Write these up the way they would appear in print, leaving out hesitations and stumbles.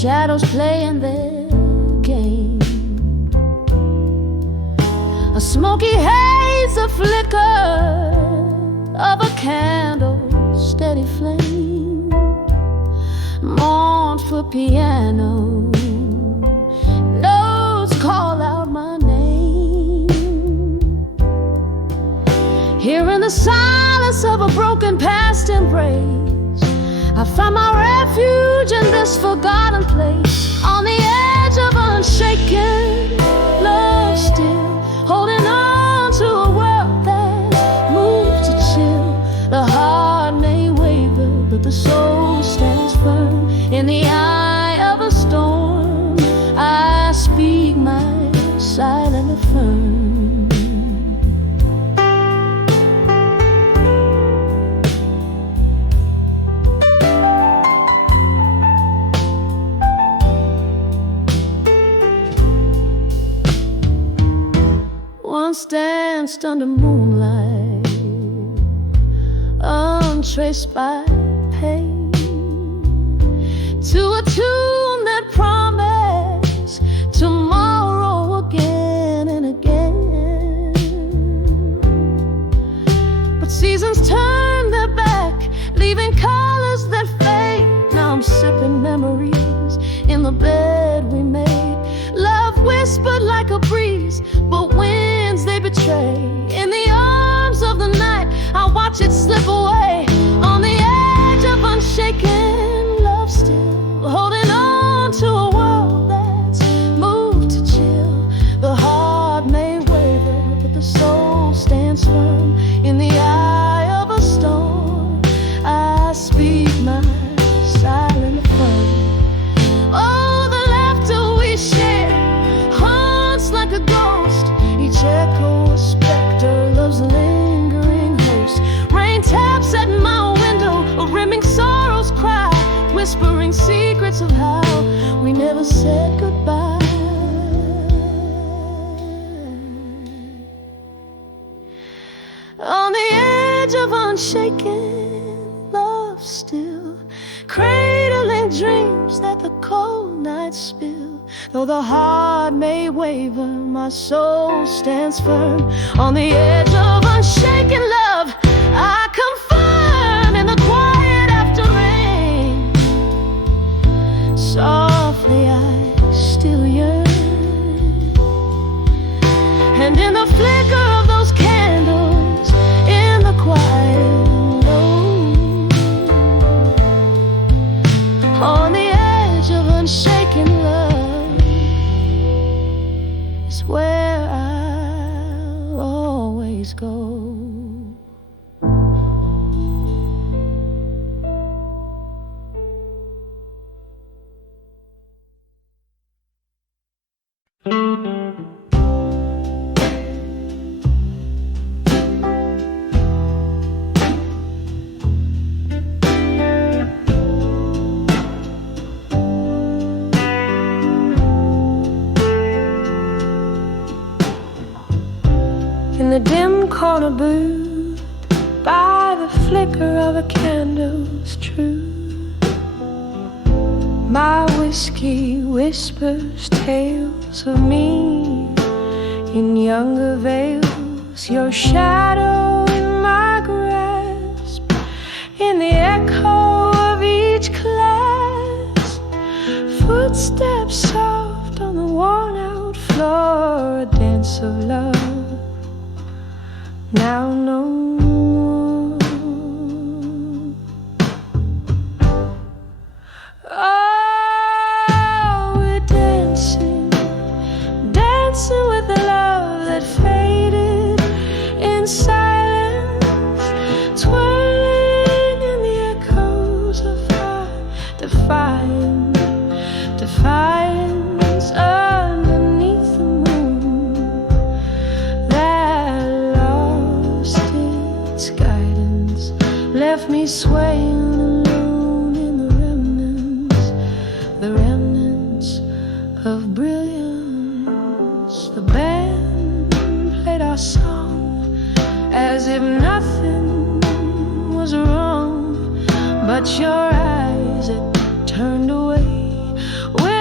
shadows playing their game. A smoky haze, a flicker of a candle, steady flame, mournful piano, notes call out my name. Here in the silence of a broken past embrace, I find my refuge in this forgotten place, on the edge of unshaken love, still holding on to a world that moves to chill. The heart may waver, but the soul stands firm. In the eye of a storm, I speak my silent affirm. Once danced under moonlight, untraced by pain, to a tune that promised tomorrow again and again. But seasons turn their back, leaving colors that fade. Now I'm sipping memories in the bed we made. Love whispered like a breeze, but winds they betray. In the arms of the night, I watch it slip away, on the edge of unshaken love, still holding on to a world that's moved to chill. The heart may waver, but the soul stands firm. In the eye of a storm, I speak my silent affirm. Oh, the laughter we share haunts like a ghost, each echo a specter, love's lingering host. Rain taps at my window, a rimming sorrow's cry, whispering secrets of how we never said goodbye. On the edge of unshaken love, still cradling dreams that the cold nights spill. Though the heart may waver, my soul stands firm. On the edge of unshaken love, I come firm in the quiet after rain. Softly I still yearn, and in the flicker of those candles, in the quiet alone, on the edge of unshaken love, is where I'll always go. In the dim corner booth, by the flicker of a candle's truth, my whiskey whispers tales of me in younger veils. Your shadow in my grasp, in the echo of each class, footsteps soft on the worn-out floor, a dance of love now no more. Oh, we're dancing, dancing with the love that faded in silence, twirling in the echoes of our defiance, defiance underneath the moon that lost in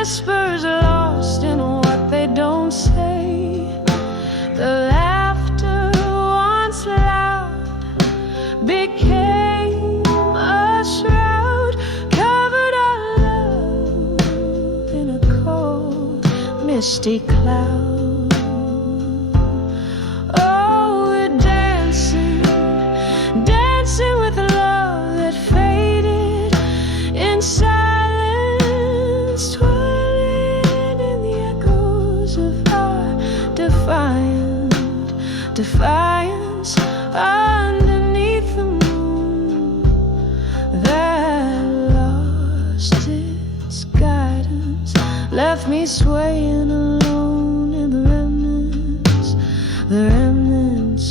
whispers lost in what they don't say. The laughter once loud became a shroud, covered our love in a cold, misty cloud. Oh, we're dancing, dancing with a love that faded in silence, twirling in the echoes of our defiance underneath the moon that lost its guidance, left me swaying alone in the remnants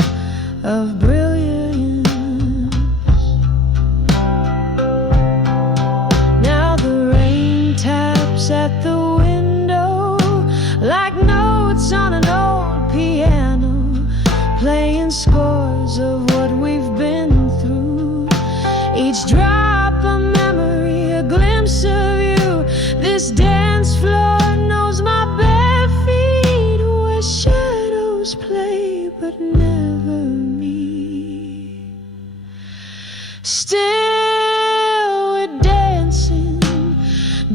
of brilliance. Now the rain taps at the window like notes on an old piano, playing scores of what we've been through. Each drop a memory, a glimpse of you. This dance floor knows my bare feet, where shadows play but never me. Still we're dancing,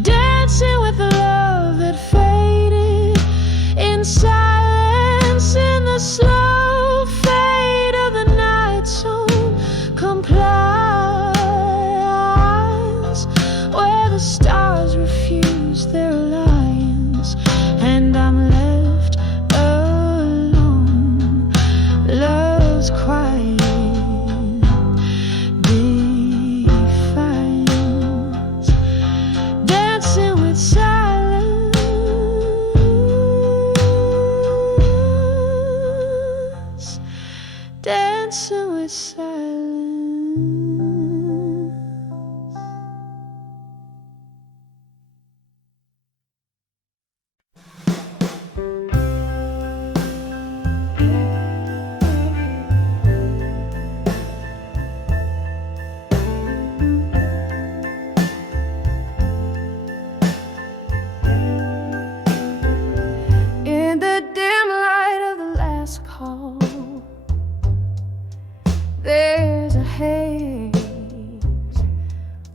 dancing with a love that faded in silence, in the slow fade of the night's own compliance, where the stars refuse their alliance, and I'm left alone. Love's quiet defiance, dancing with silence, dancing with silence. In the dim light of the last call, there's a haze.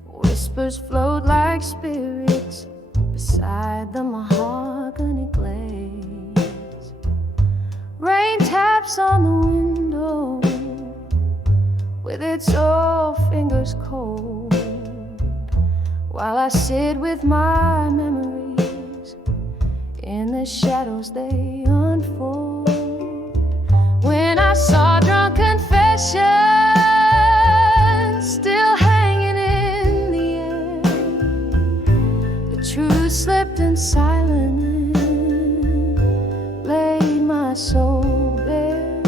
Whispers float like spirits beside the mahogany glaze. Rain taps on the window with its old fingers cold, while I sit with my memories in the shadows they unfold. When I saw drunk confessions still hanging in the air, the truth slipped in silence, laid my soul bare.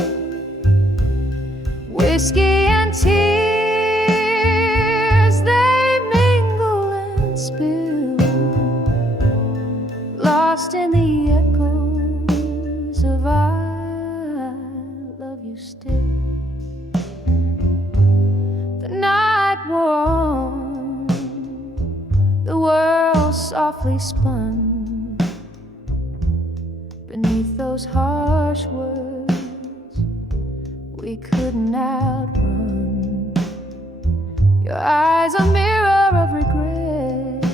Whiskey and tears, they mingle and spill, lost in the echoes of I love you still. The night wore on, the world softly spun beneath those harsh words we couldn't outrun. Your eyes a mirror of regret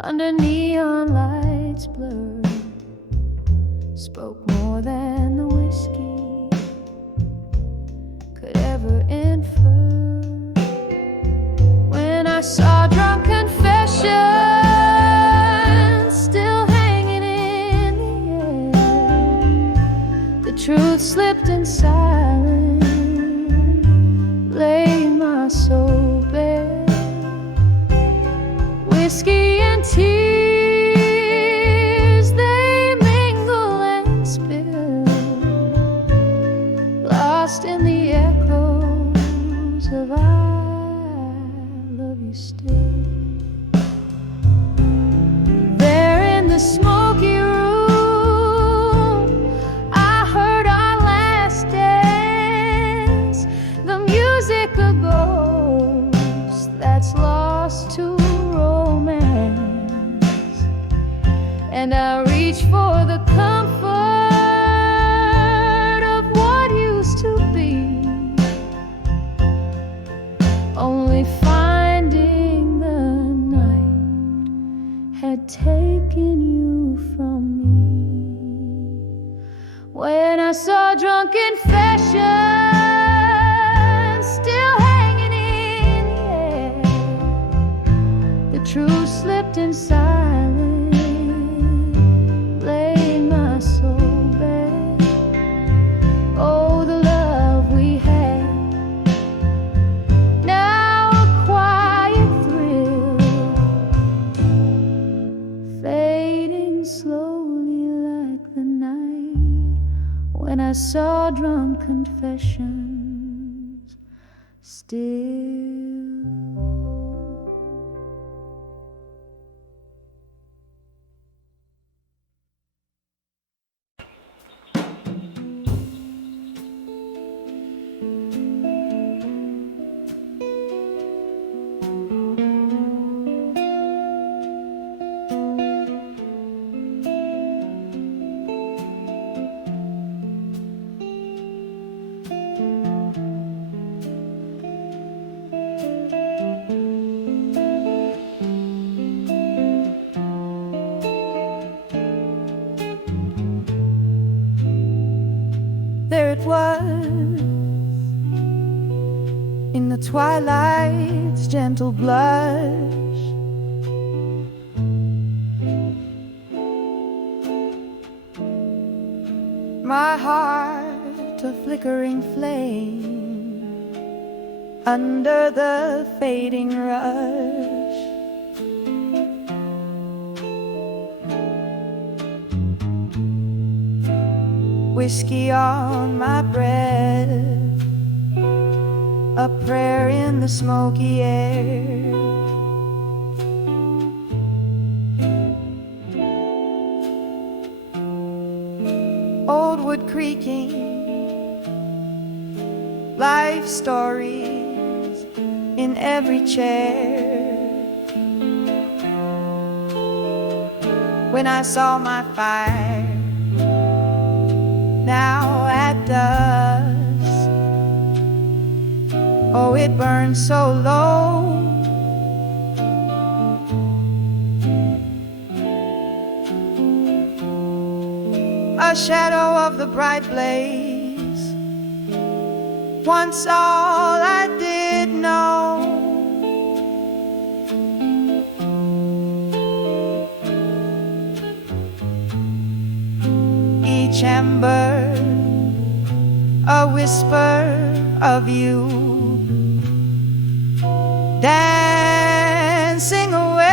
under neon lights blurred, spoke more than the whiskey could ever infer. When I saw drunk confessions still hanging in the air, the truth slipped in silence, laid my soul bare. Whiskey and tears, they mingle and spill, lost in the echoes of I love you still. There in the smoky room, I heard our last dance, the music a ghost that's lost to romance. and I reach for the comfort of what used to be, only finding the night had taken you from me. When I saw drunk confessions still hanging in the air, the truth slipped in silence, laid my soul bare. Oh, the love we had, now a quiet thrill, fading slowly like the night when I saw drunk confessions still. There it was, in the twilight's gentle blush, my heart a flickering flame under the fading rush. Whiskey on my breath, a prayer in the smoky air. Old wood creaking, life stories in every chair. When I saw my fire now at dusk, oh, it burned so low. A shadow of the bright blaze, once all I did know. Each ember, a whisper of you, dancing away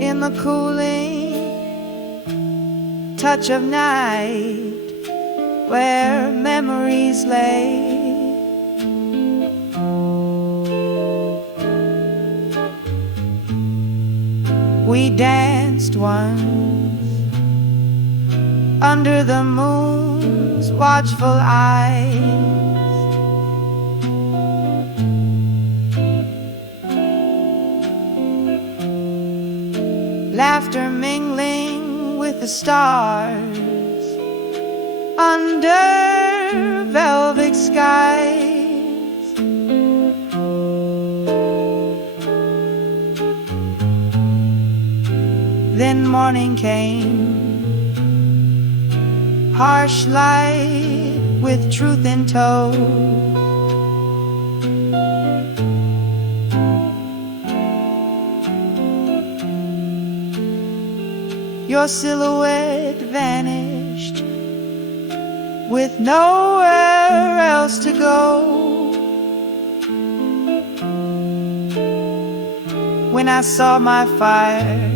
in the cooling touch of night where memories lay. We danced once under the moon's watchful eyes, laughter mingling with the stars under velvet skies. Then morning came, harsh light with truth in tow. Your silhouette vanished with nowhere else to go. When I saw my fire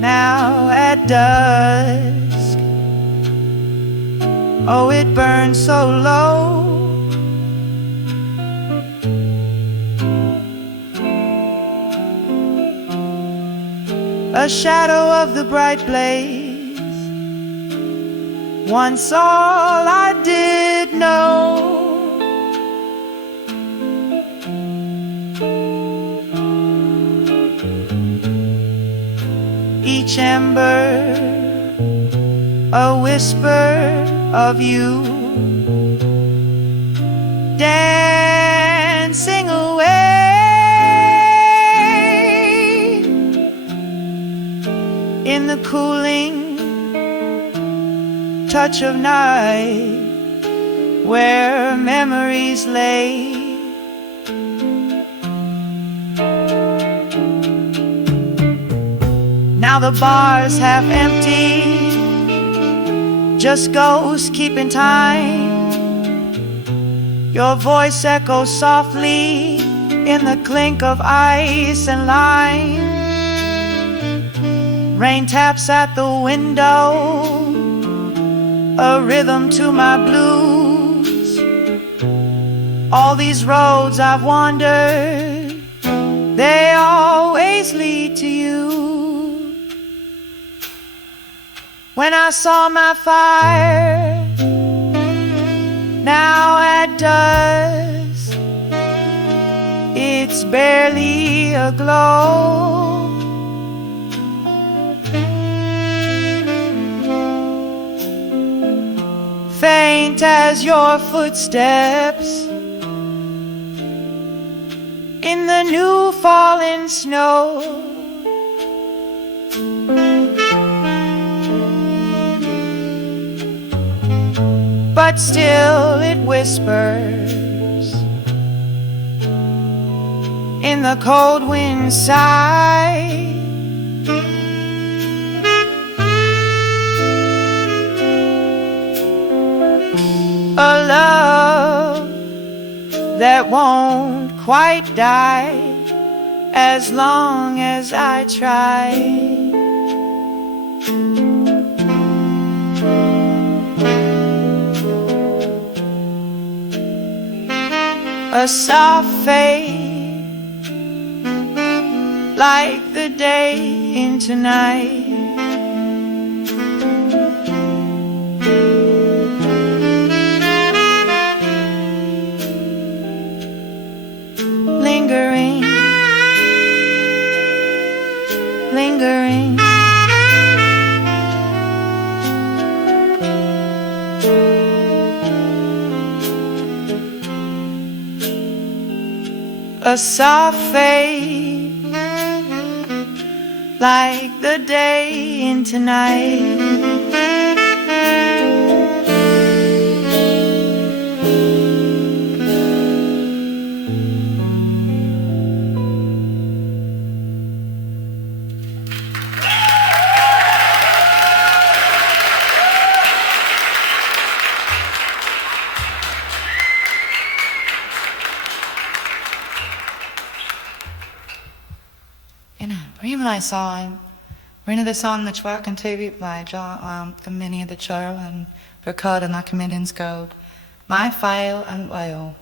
now at dusk, oh, it burned so low. A shadow of the bright blaze, once all I did know. each ember a whisper of you, dancing away in the cooling touch of night where memories lay. Now the bar's half empty, just ghosts keeping time. Your voice echoes softly in the clink of ice and lime. Rain taps at the window, a rhythm to my blues. All these roads I've wandered, they always lead to you. When I saw my fire now at dusk, it's barely a glow. Faint as your footsteps in the new fallen snow. But still it whispers in the cold wind sigh. A love that won't quite die as long as I try. A soft fade like the day into night. Lingering, lingering. A soft fade like the day into night. My song, another song na twakan TV by John Kamini the Char and record na Kamini's code. My file and oil.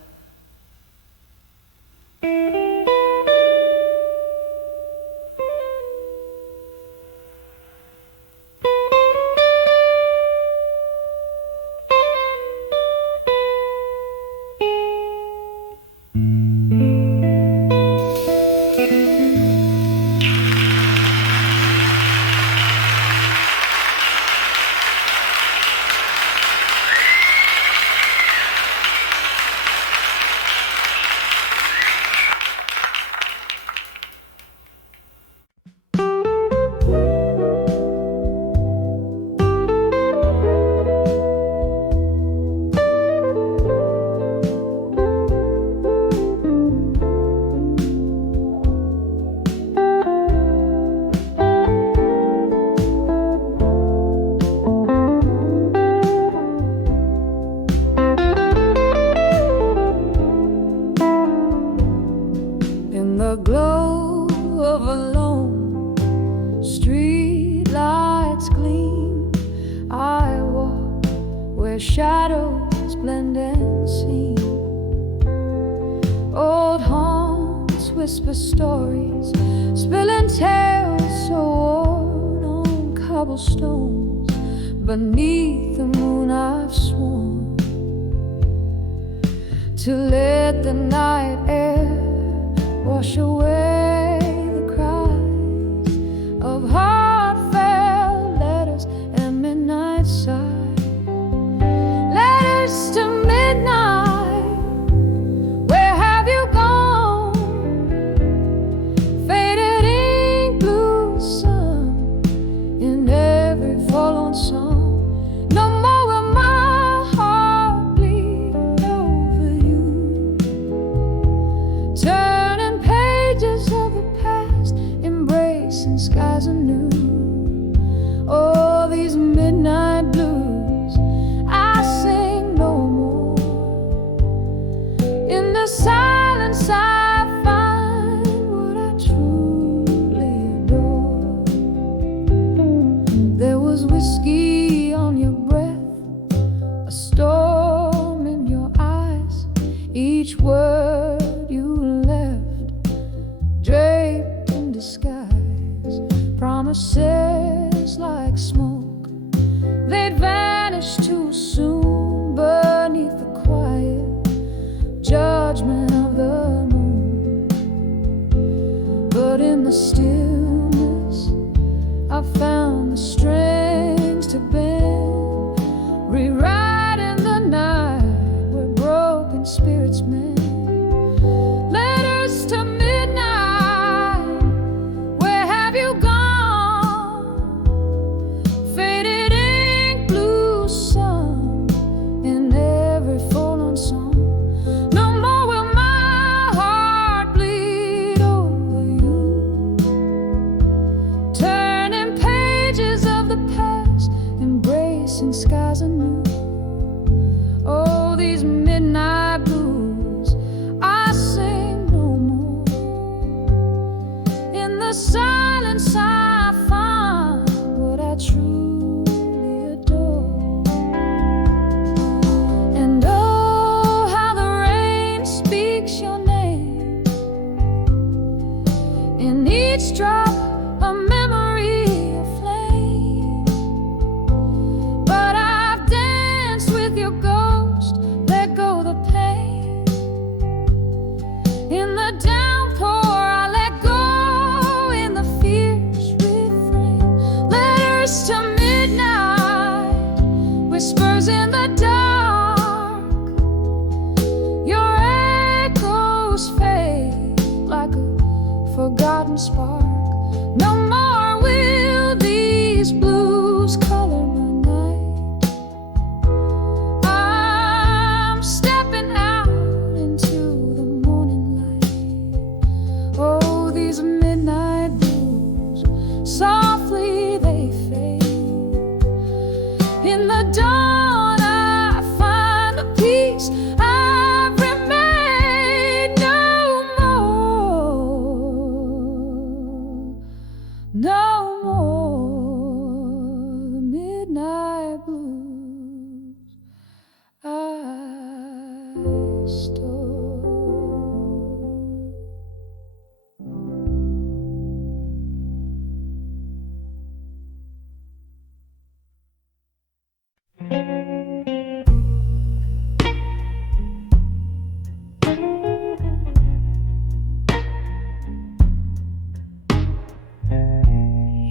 Shadows blend and sing. Old haunts whisper stories, spilling tales so worn on cobblestones. Beneath the moon I've sworn to let the night air wash away the cries of heartfelt. skies anew. Oh, these midnight blues I sing no more. In the silence I find what I truly adore. There was whiskey on your breath, a storm in your eyes. Each word you left draped in disguise, promises like smoke, they'd vanish too soon beneath the quiet judgment of the moon. But in the stillness I found the strings to bend, rewriting the night where broken spirits mend. Letters to midnight, where have you gone? Faded ink, blue sun in every forlorn song. No more will my heart bleed over you, turning pages of the past, embracing skies anew. Oh, these midnight blues I sing no more. In the silence I find what I truly adore. And oh, how the rain speaks your name in each drop, a memory aflame. But I've danced with your ghost, let go the pain. In the downpour I let go, in the fierce refrain. Letters to midnight, whispers in the dark. Your echoes fade like a forgotten spark. No more will these blues color my night. I'm stepping out into the morning light. Oh, these midnight blues, softly they fade. In the dawn I find the peace I've remade. No more the midnight blues I stole.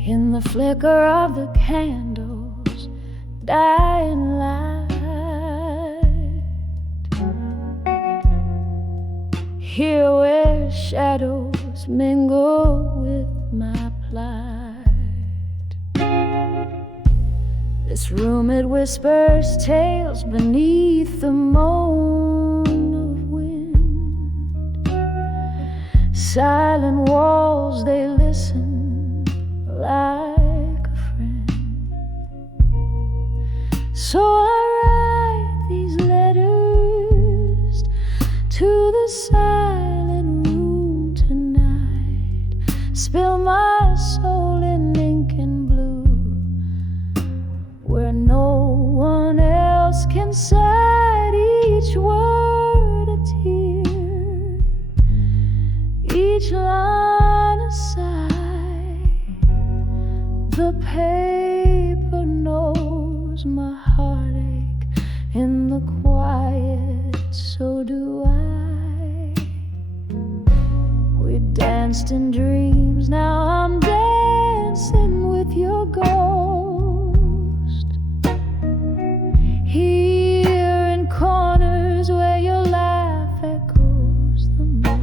In the flicker of the candles, dying light, here where shadows mingle with my plight. This room, it whispers tales beneath the moan of wind. Silent walls, they listen like a friend. So I write these letters to the silent room tonight. Spill my soul in ink and blue, where no one else can cite. Each word a tear, each line a sigh. The paper knows my heartache in the quiet, so do I. We danced in dreams, now I'm dancing with your ghost. Here in corners where your laugh echoes the most.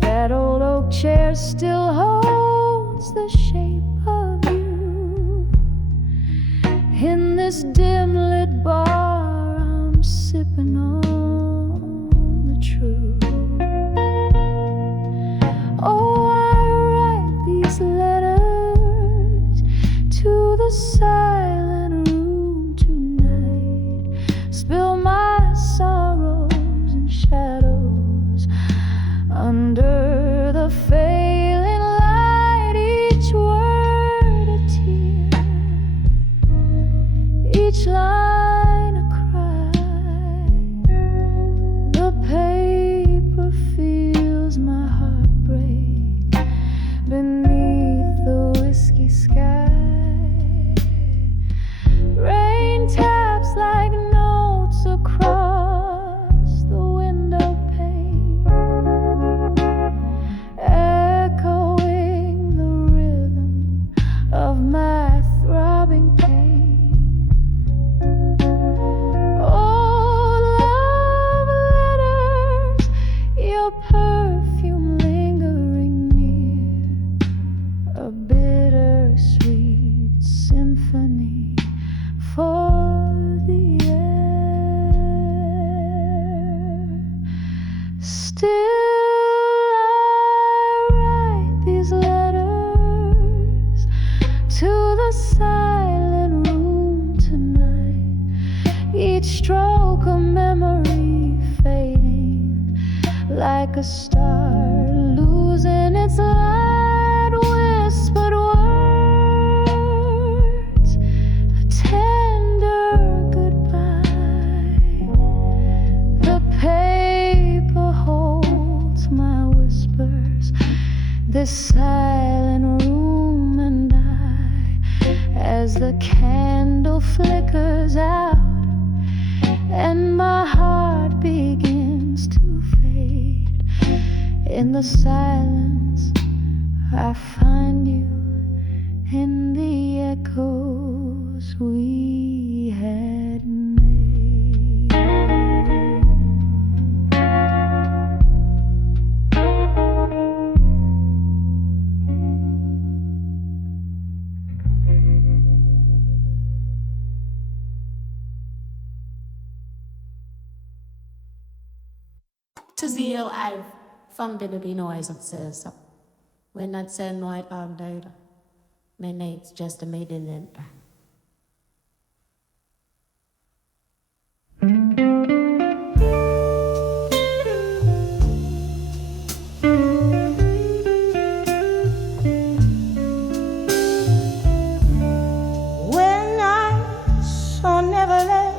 That old oak chair still holds the shape of you. In this dim lit bar I'm sipping on the truth. silent room tonight. Spill my sorrows and shadows under the failing light. Each word a tear, each line a cry. The paper feels my heartbreak beneath the whiskey sky. Rain taps like notes across the window pane, echoing the rhythm of my throbbing pain. Old love letters, your perfume lingering near, a bittersweet symphony for the air. Still I write these letters to the silent room tonight. Each stroke a memory fading like a star losing its light. Whispered words, a tender goodbye. The paper holds my whispers, this silent room and I, as the candle flickers out and my heart begins to fade. In the silence I find you in the echoes we had made. To zeal I've van binnen die noise of says when that send white arm data. My nate's just a maiden in. When I saw Neverland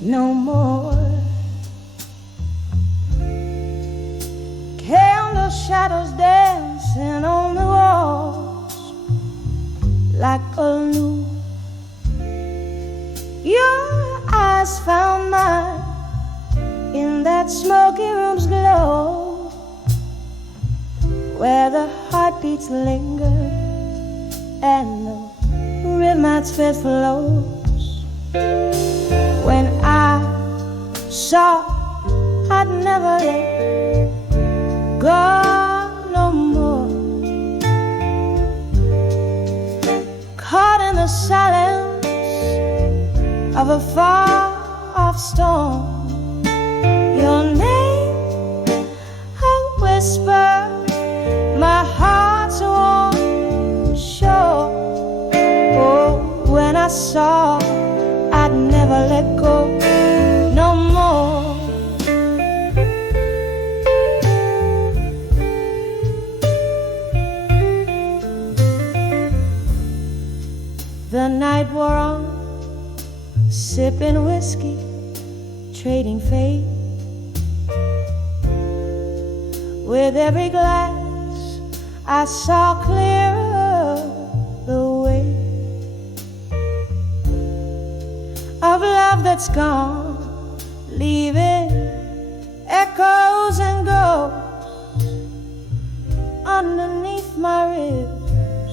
no more, candle shadows dancing on the walls like a loop. Your eyes found mine in that smoky room's glow, where the heartbeats linger and the rhythm's fit flows. When I saw I'd never let go no more, caught in the silence of a far-off storm. Your name, a whisper, my heart's warm shore. Oh, when I saw I'd never let go no more. The night wore on, sipping whiskey, trading fate. With every glass I saw clearer the way of love that's gone, leaving echoes and ghosts underneath my ribs,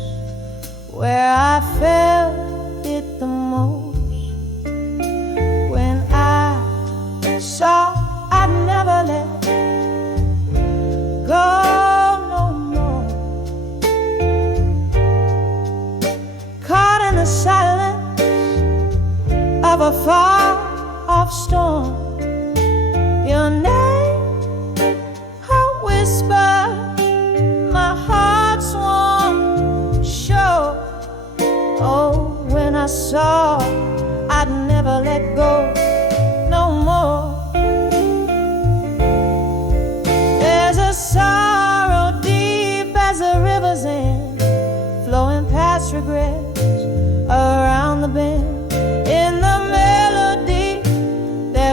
where I felt it the most. When I saw I'd never let go no more, caught in the silence of a far-off storm. Your name, a whisper, my heart's warm shore.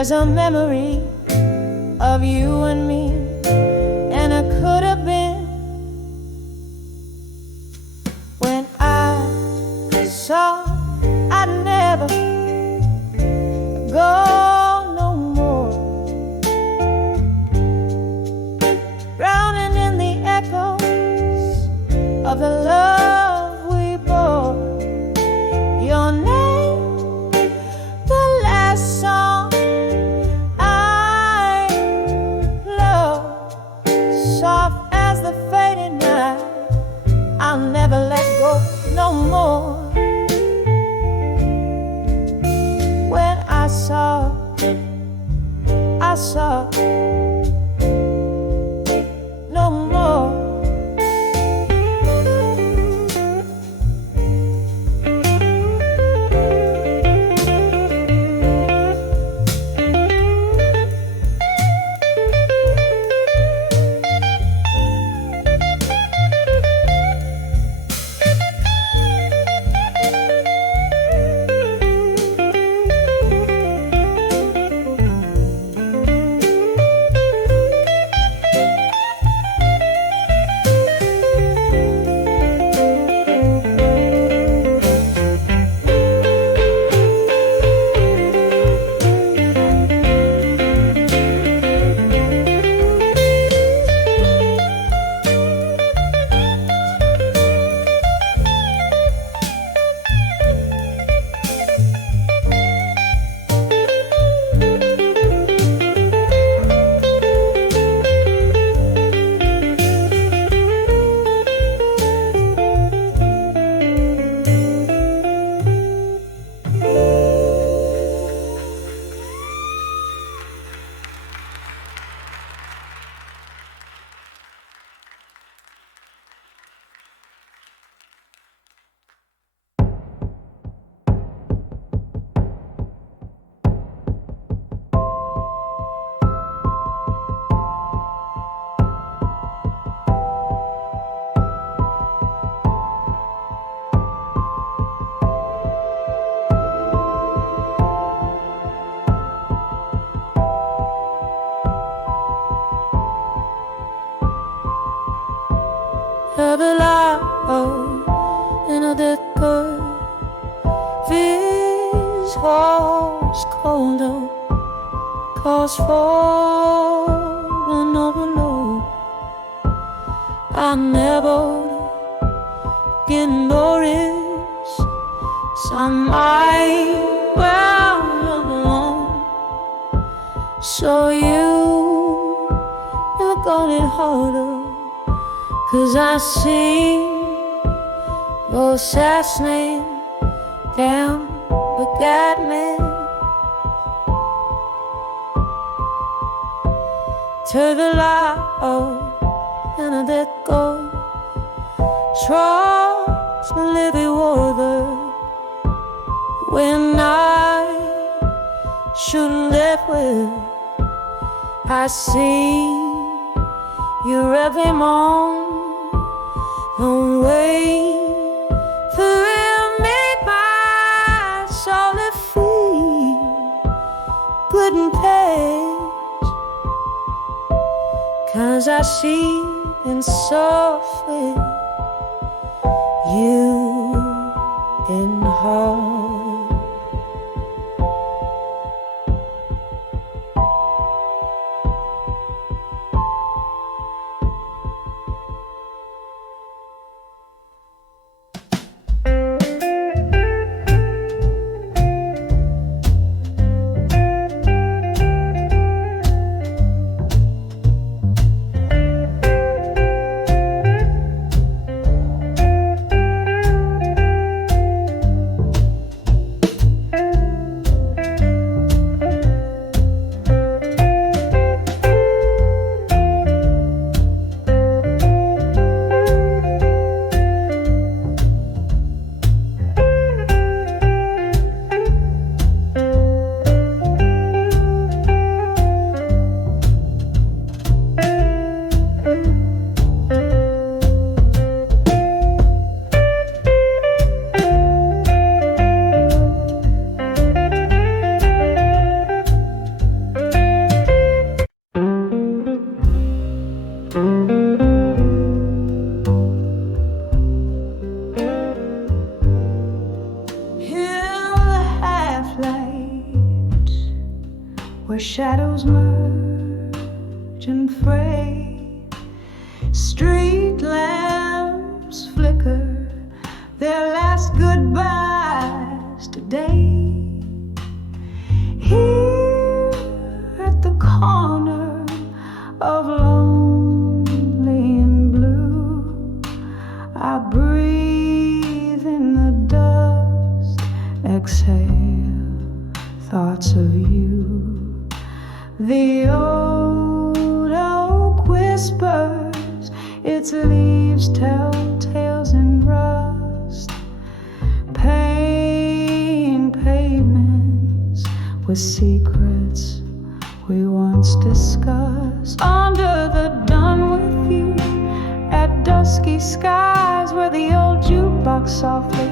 There's a memory of you and me, and it could have been when I saw I'd never go no more, drowning in the echoes of the love we bore. Your name, the last song I loved, soft as the fading night. I'll never let go no more. When I saw no more. I never get noticed. Some might well alone. So you got it harder, 'cause I see your last name down forget me. To the light and I let go. Trust the living water when I shouldn't live with. I see you every morning. Don't wait for me, my soul to feel good and pace. 'Cause I see in softly you in heart. where shadows merge and fray. Street lamps flicker their last goodbyes today. Here at the corner of lonely and blue, I breathe in the dust, exhale thoughts of you. The old oak whispers, its leaves tell tales in rust. Pain pavements with secrets we once discussed. Under the dawn with you, at dusky skies, where the old jukebox softly,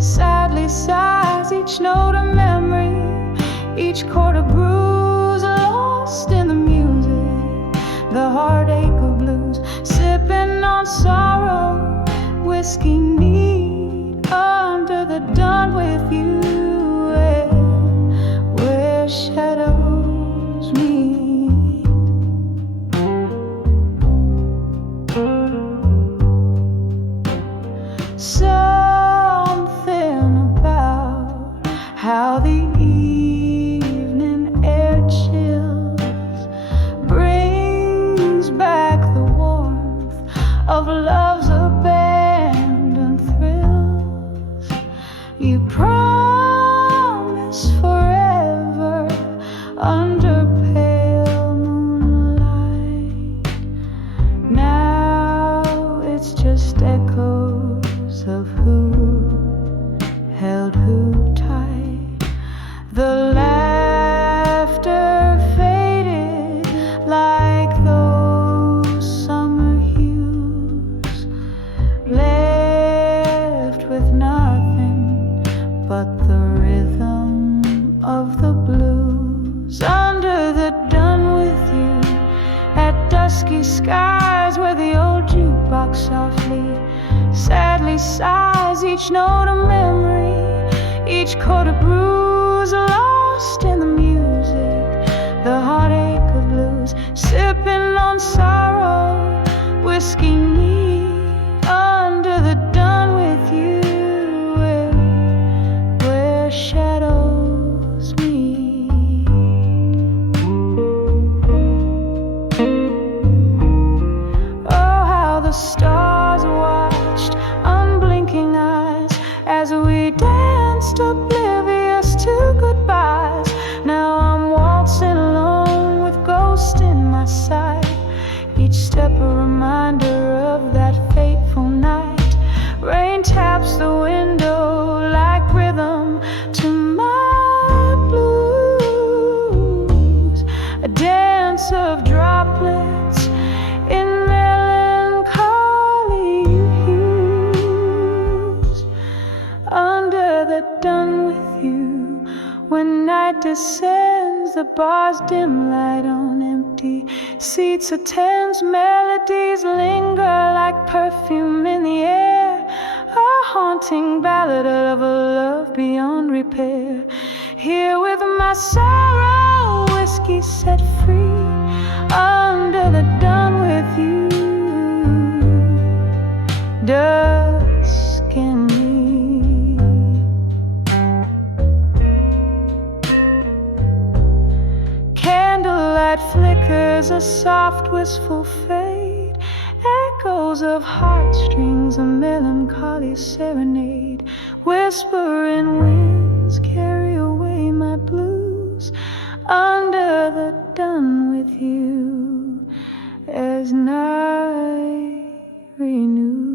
sadly sighs. Each note a memory, each chord a bruise, lost in the music, the heartache of blues. Sipping on sorrow, whiskey neat, under the dawn with you, where shadows meet. Something about how the evening air chills brings back the warmth of love's abandoned thrills. You promise forever under pale moonlight. Now it's just echoes of who held who tight. The laughter faded like those summer hues, left with nothing but the rhythm of the blues. Under the dawn with you, at dusky skies, where the old jukebox softly, sadly sighs. Each note a memory, each chord a bruise, lost in the music, the heartache of blues. Sipping on sorrow, whiskey neat, under the dawn with you, where shadows meet. Oh, how the stars watched, unblinking eyes, as we danced oblivious to goodbyes. Now I'm waltzing alone with ghosts in my sight, each step a reminder of that fateful night. Rain taps the window like rhythm to my blues, a dance of droplets in melancholy hues. Under the dawn with you, when night descends, the bar's dim light on empty seats attends. Melodies linger like perfume in the air, a haunting ballad of a love beyond repair. Here with my sorrow, whiskey set free, under the dawn with you, dusk and me. Candlelight flickers, a soft wistful fade, echoes of heartstrings, a melancholy serenade. Whispering winds carry away my blues, under the dawn with you, as night renews.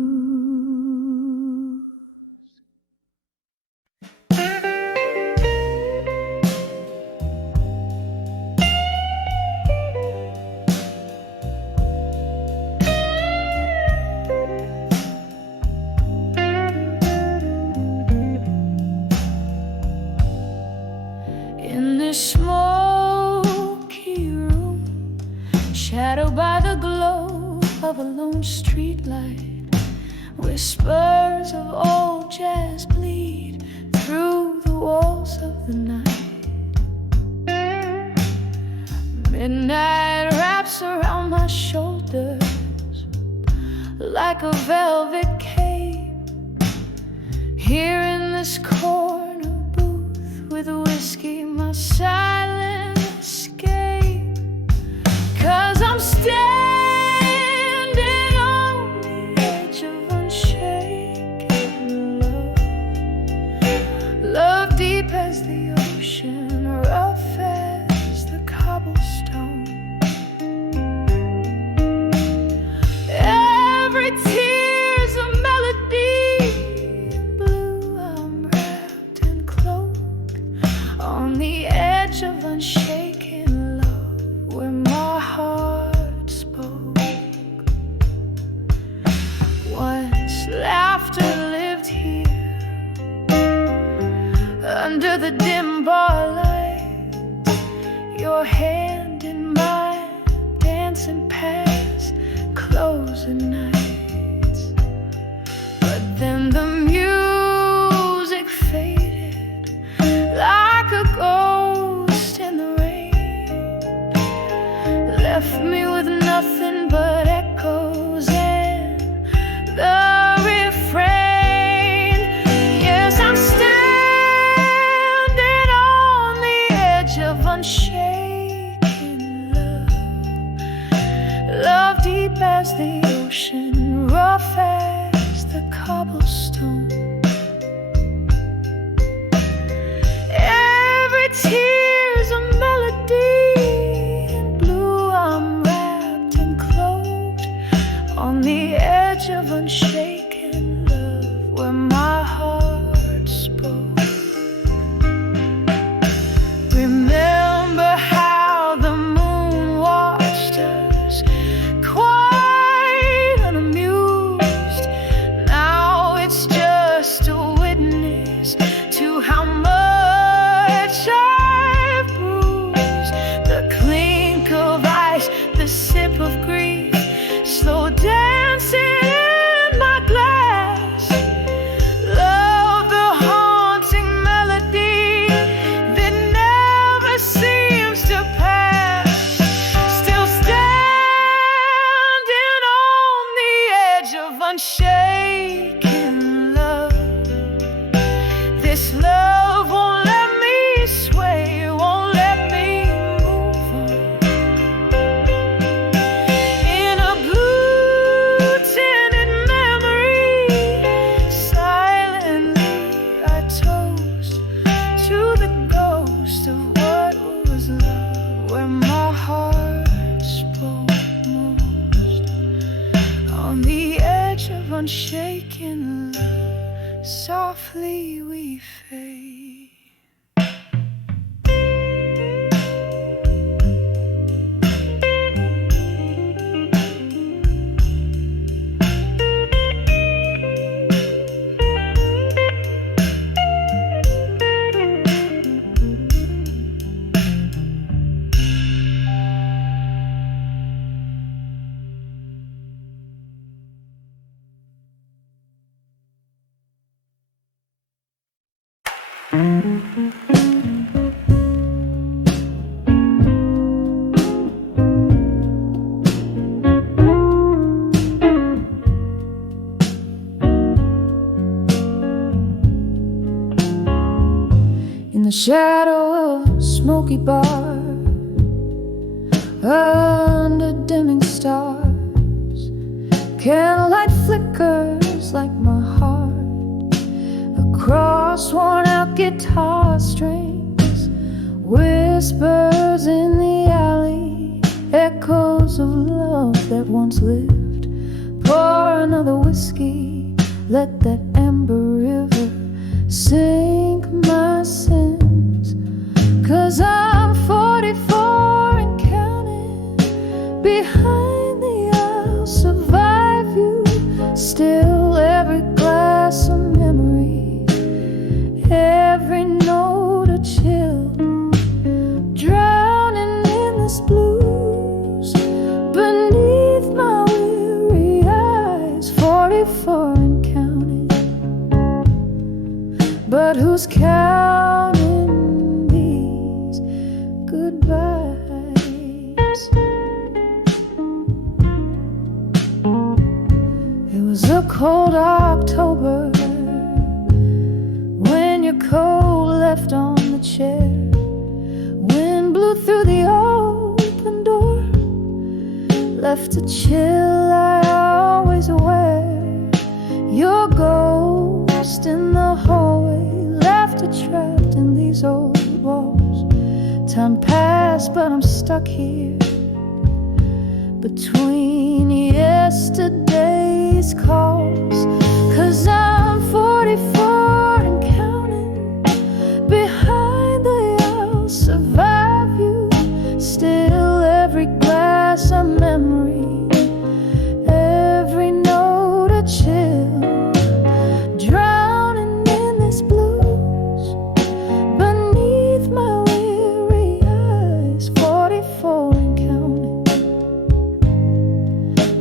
In this smoky room, shadowed by the glow of a lone streetlight, whispers of old jazz bleed through the walls of the night. Midnight wraps around my shoulders like a velvet cape. Here in this corner booth with whiskey, my silent escape. 'Cause I'm standing on the edge of unshaken love. Love deep as the ocean, rough as the cobblestone. Every tear's a melody. Blue, I'm wrapped and cloaked on the edge of unshaken love, where my heart spoke. Once laughter lived here, under the dim bar light, your hand in mine, dancing past closing nights. But then the music faded like a ghost in the rain, left me with nothing but echoes and the refrain. Yes, I'm standing on the edge of unshaken love. Love deep as the ocean, rough as the cobblestone. Every tear's a melody. In blue, I'm wrapped and cloaked on the edge of unshaken love, where my heart spoke. Remember how the moon watched us, quite unamused. Now it's just a witness to how much I've bruised. The clink of ice, the sip of grief, slow dancing in my glass. Love, the haunting melody that never seems to pass. Still standing on the edge of unshaken love. This love won't let me sway, won't let me move on. In a blue tinted memory, silently I toast to the ghost of what was love, where my heart spoke most. On the edge of unshaken love, softly we fade. In the shadow of a smoky bar, under dimming stars, candlelight flickers like my heart across worn-out guitar strings. Whispers in the alley, echoes of love that once lived. Pour another whiskey, let that amber river sink my sins. 'Cause I'm 44 and counting. Behind the I'll survive you. Still every glass a memory, every note a chill. Drowning in this blues beneath my weary eyes. 44 and counting. But who's counting these goodbyes? cold October, when your coat left on the chair, wind blew through the open door, left a chill I always wear. Your ghost in the hallway, laughter trapped in these old walls. Time passed, but I'm stuck here between yesterday's calls. 'Cause I'm 44 and counting, behind the I'll survive you. Still every glass a memory, every note a chill, drowning in this blues beneath my weary eyes. 44 and counting,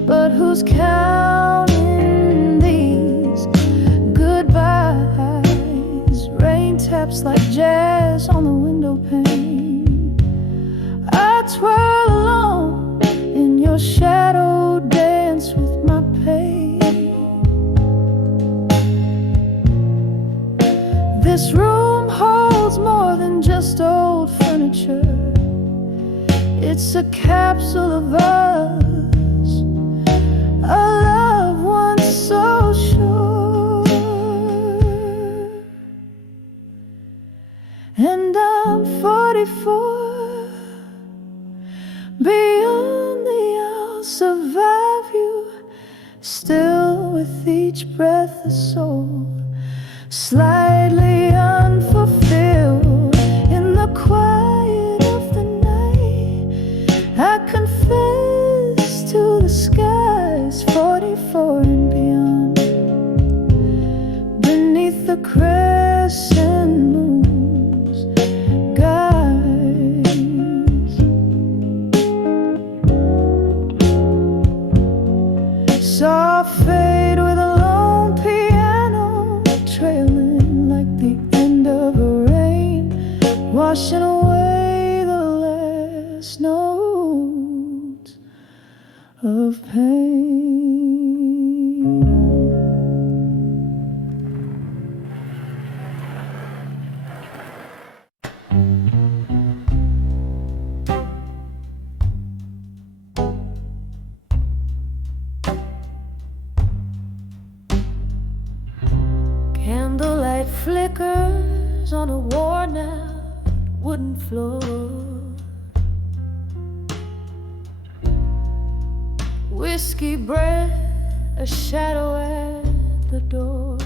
but who's counting these goodbyes? Rain taps like jazz on the window pane. I twirl along in your shadow, dance with my pain. This room holds more than just old furniture. It's a capsule of us, a love once so sure. And I'm 44, beyond the I'll survive you. Still with each breath a soul, slightly unfulfilled. In the quiet of the night, I confess to the skies. 44 and beyond, beneath the crescent moon's guise. Soft fade with a lone piano, trailing like the end of a rain, washing away the last notes of pain. Candlelight flickers on a worn-out wooden floor. Whiskey breath, a shadow at the door.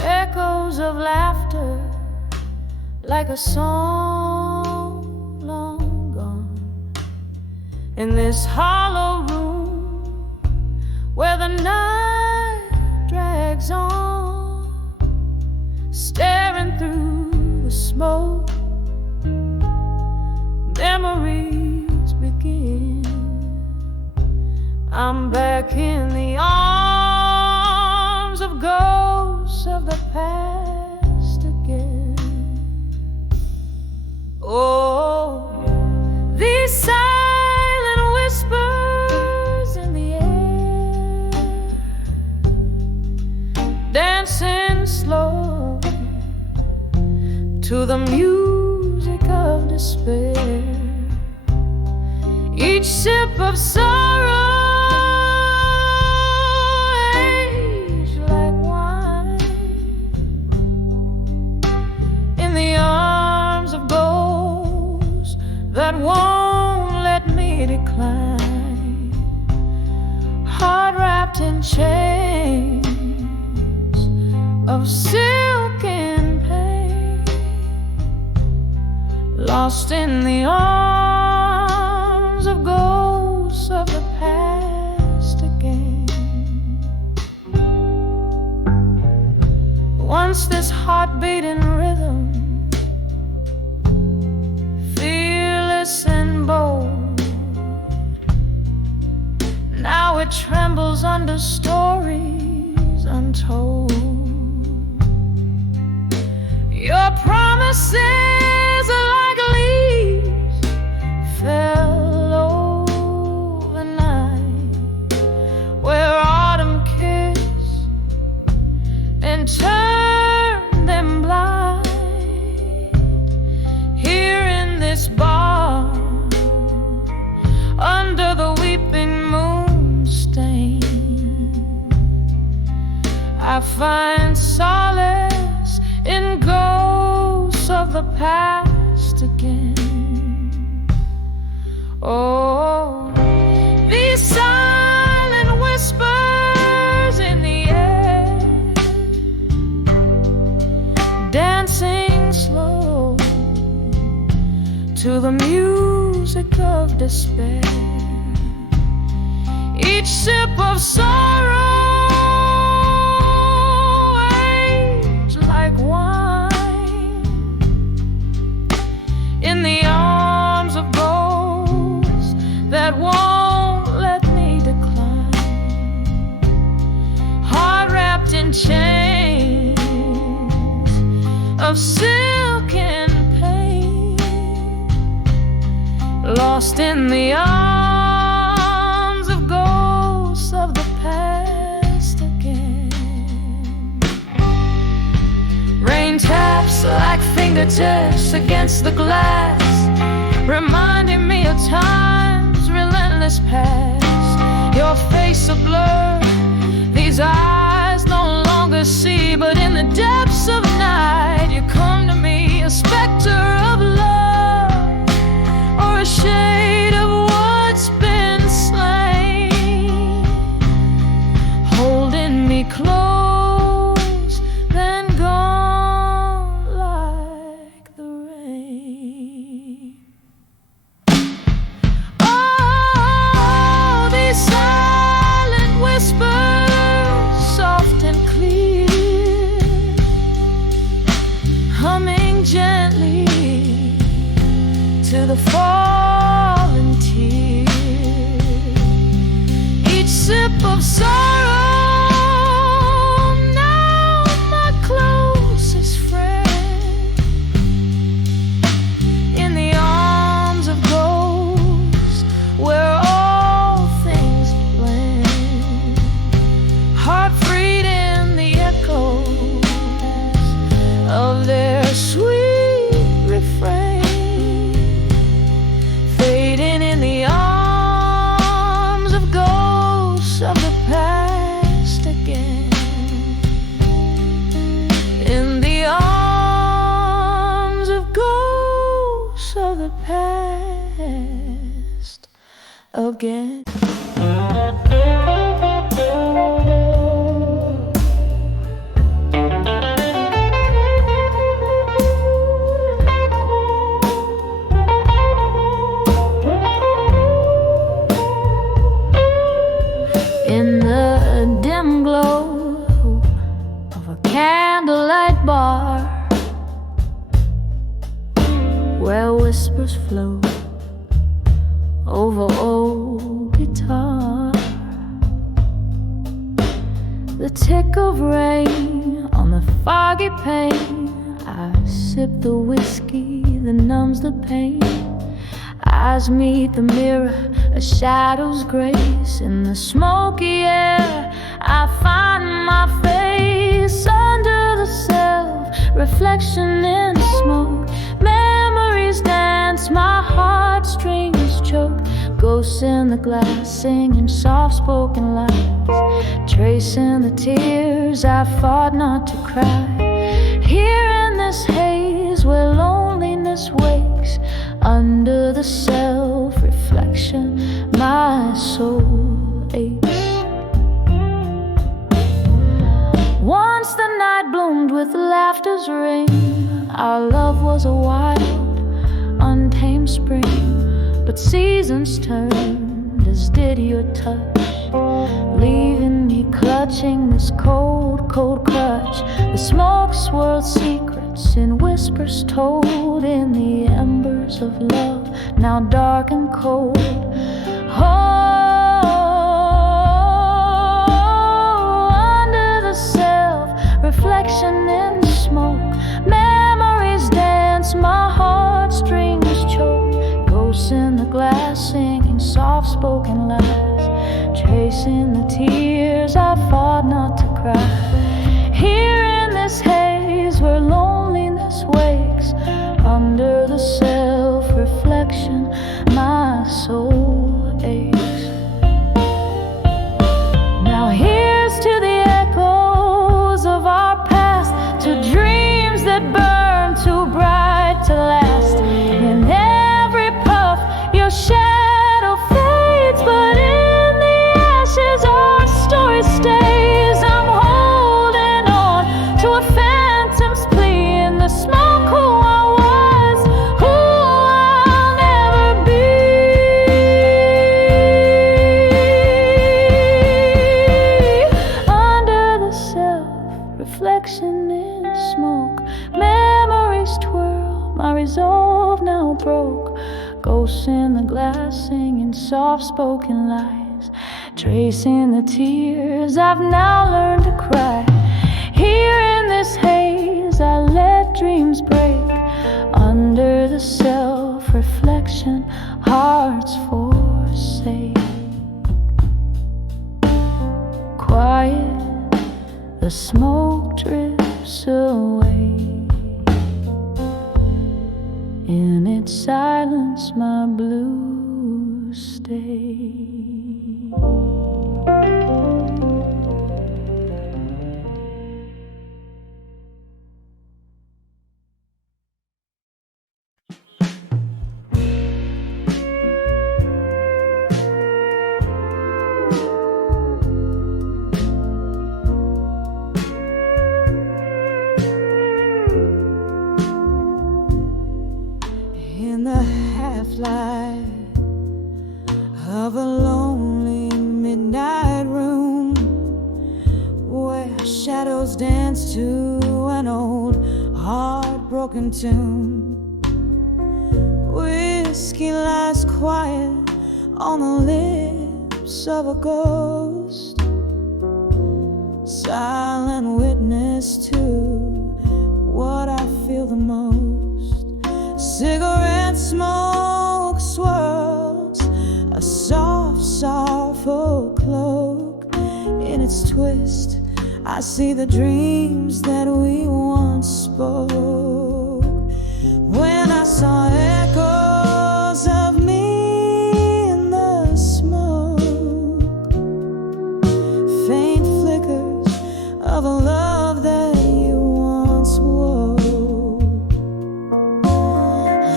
Echoes of laughter, like a song long gone. In this hollow room where the night drags on, staring through the smoke, memories begin. I'm back in the arms of ghosts of the past again. Oh, these silent whispers in the air, dancing slow to the music of despair. Each sip of sorrow, aged like wine, in the arms of ghosts that won't let me decline. Heart wrapped in chains of silk and pain, lost in the arms of ghosts of the past again. Once this heartbeating rhythm, fearless and bold, now it trembles under stories untold. Your promises are like leaves fell overnight. find solace in ghosts of the past again. Oh, these silent whispers in the air, dancing slow to the music of despair. Each sip of sorrow aged like wine in the arms of ghosts that won't let me decline. Heart wrapped in chains of silk and pain, lost in the arms of ghosts of the past again. Rain taps like fingertips against the glass, reminding me of time's relentless past. Your face a blur, these eyes no longer see, but in the depths of night you come to me, a specter of love or a shade of what's been slain, holding me close, then gone like the rain. Oh, these silent whispers, soft and clear, humming gently to the falling tear. Each sip of sorrow, now my closest friend, in the arms of ghosts where all things blend, heart freed in the echoes of their sweet refrain, fading in the arms of ghosts of the past again, in the arms of ghosts of the past again. In the dim glow of a candlelight bar, where whispers flow over old guitar, the tick of rain on the foggy pane, I sip the whiskey that numbs the pain. Eyes meet the mirror, a shadow's grace. In the smoky air, I find my face. Under the self-reflection in smoke, memories dance, my heartstrings choke. Ghosts in the glass, singing soft-spoken lies, tracing the tears I fought not to cry. Here in this haze where loneliness wakes, under the self-reflection, my soul aches. Once the night bloomed with laughter's ring, our love was a wild, untamed spring. But seasons turned, as did your touch, leaving me clutching this cold, cold crutch. The smoke swirled secrets in whispers told in the embers of love, now dark and cold. Oh, under the self-reflection in smoke, memories dance, my heartstrings choke. Ghosts in the glass, singing soft-spoken lies, tracing the tears I fought not to cry. Here in this haze where loneliness wakes, under the self-reflection, my soul aches. Now here's to the echoes resolve now broke. Ghosts in the glass singing soft-spoken lies, tracing the tears I've now learned to cry. Here in this haze I let dreams break, under the self-reflection hearts forsake. Quiet, the smoke drifts away. In its silence my blues stay. In the half-light of a lonely midnight room, where shadows dance to an old heartbroken tune, whiskey lies quiet on the lips of a ghost, silent witness to what I feel the most. Cigarette smoke swirls a soft, sorrowful cloak. In its twist, I see the dreams that we once spoke. When I saw echoes of me in the smoke, faint flickers of a love that you once wore,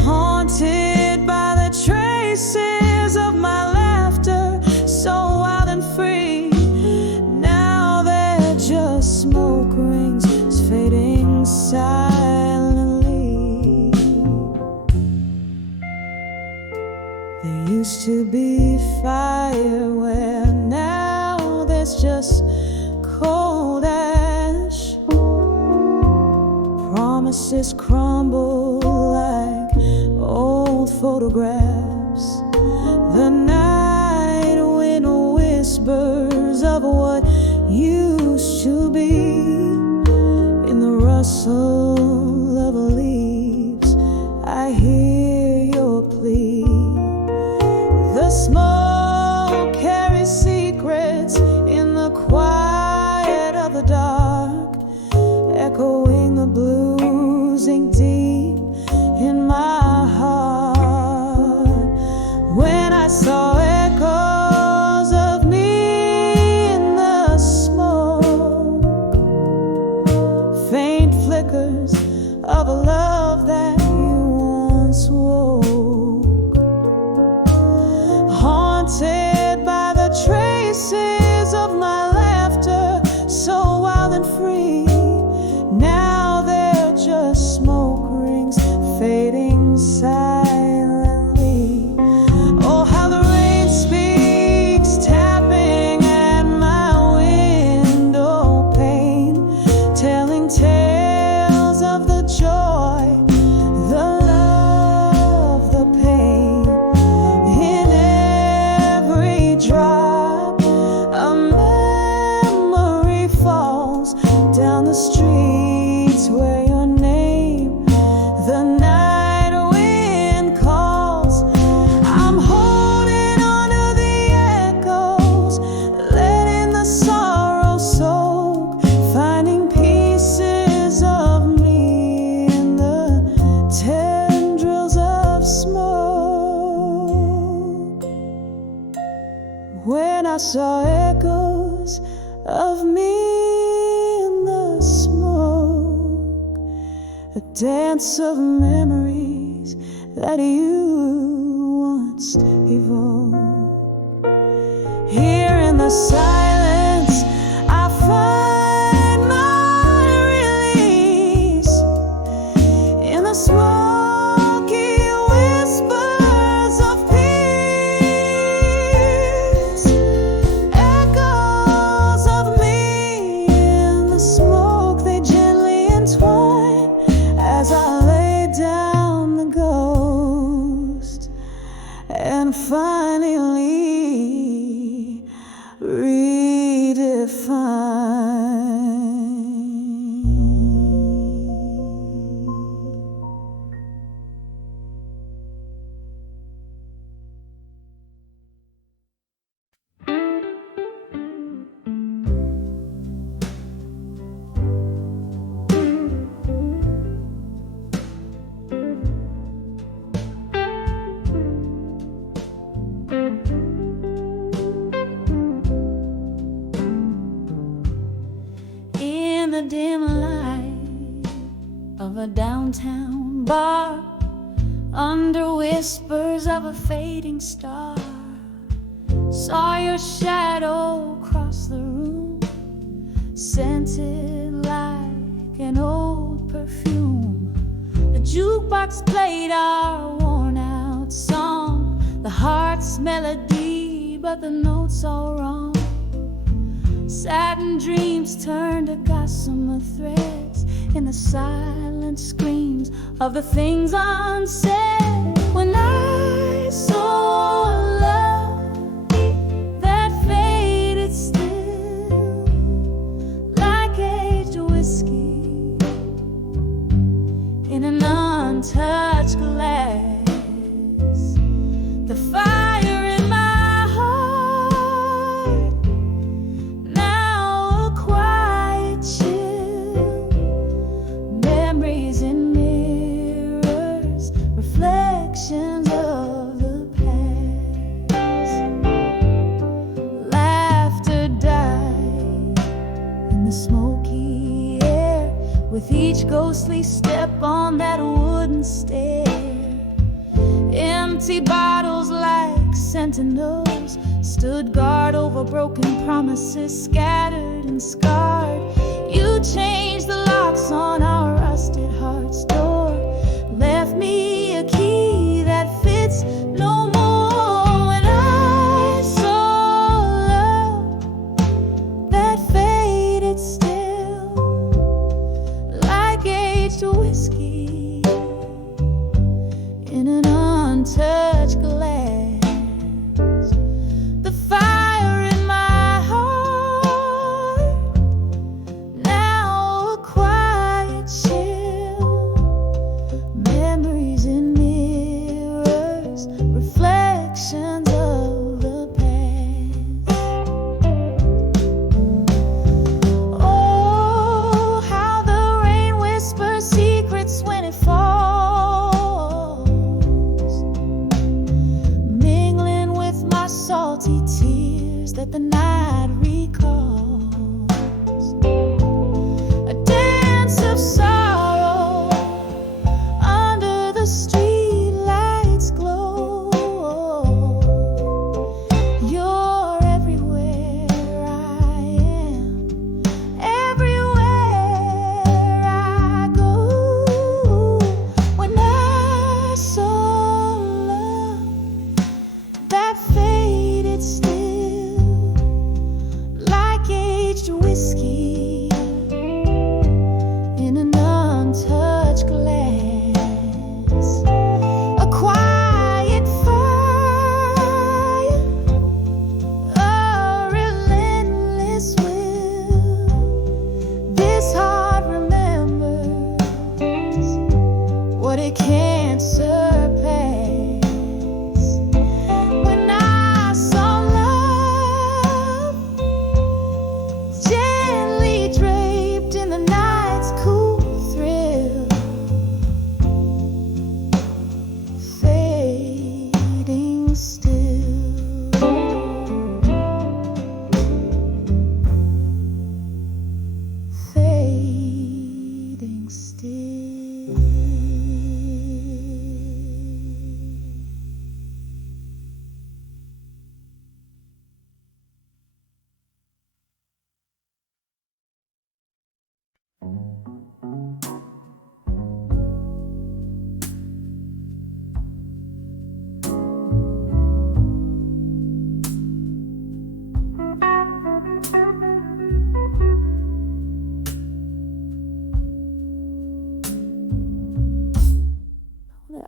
haunted by the traces of my laughter, so wild and free. Now they're just smoke rings fading silently. There used to be fire where now there's just cold ash. Promises crumble like old photographs. The night wind whispers of what used to be. In the rustle of leaves, I hear your plea. The smoke carries secrets in the quiet of the dark, echoing the blues ink deep in my heart. When I saw echoes of me in the smoke, faint flickers of a love that you once woke, haunted by the traces of my laughter, so wild and free. Now they're just smoke rings fading silently. Oh, how the rain speaks, tapping at my window pane, telling tales of the joy, the love, the pain. In every drop, a memory falls down the streets where your name, the night wind calls. I'm holding on to the echoes, letting the sorrow soak, finding pieces of me in the tendrils of smoke. When I saw echoes of me in the smoke, a dance of memories that you once evoked. Here in the silence, I find my release. In the smoky whispers of peace, echoes of me in the smoke, they gently entwine as I lay down the dim light of a downtown bar, under whispers of a fading star. Saw your shadow cross the room, scented like an old perfume. The jukebox played our worn-out song, the heart's melody, but the notes all wrong. Satin dreams turned to gossamer threads in the silent screams of the things unsaid. When I saw love that faded still, like aged whiskey in an untouched glass, the fire in my heart, now a quiet chill. Memories in mirrors, reflections of the past. Laughter died in the smoky air with each ghostly step on that wooden stair. Empty bottles like sentinels stood guard over broken promises, scattered and scarred. You changed the locks on our rusted heart's door, left me a key that fits no more. When I saw love that faded still, like aged whiskey in an untouched glass, the fire in my heart, now a quiet chill. Memories in mirrors, reflections of the past. Oh, how the rain whispers secrets when it falls, mingling with my salty tears that the night recalls. A dance of sorrow under the street lights glow. You're everywhere I am, everywhere I go. When I saw love that faded still, like aged whiskey in an untouched glass, a quiet fire, a relentless will. This heart remembers what it can't surpass. When I saw love gently draped in the night's cool thrill, fading still, fading still.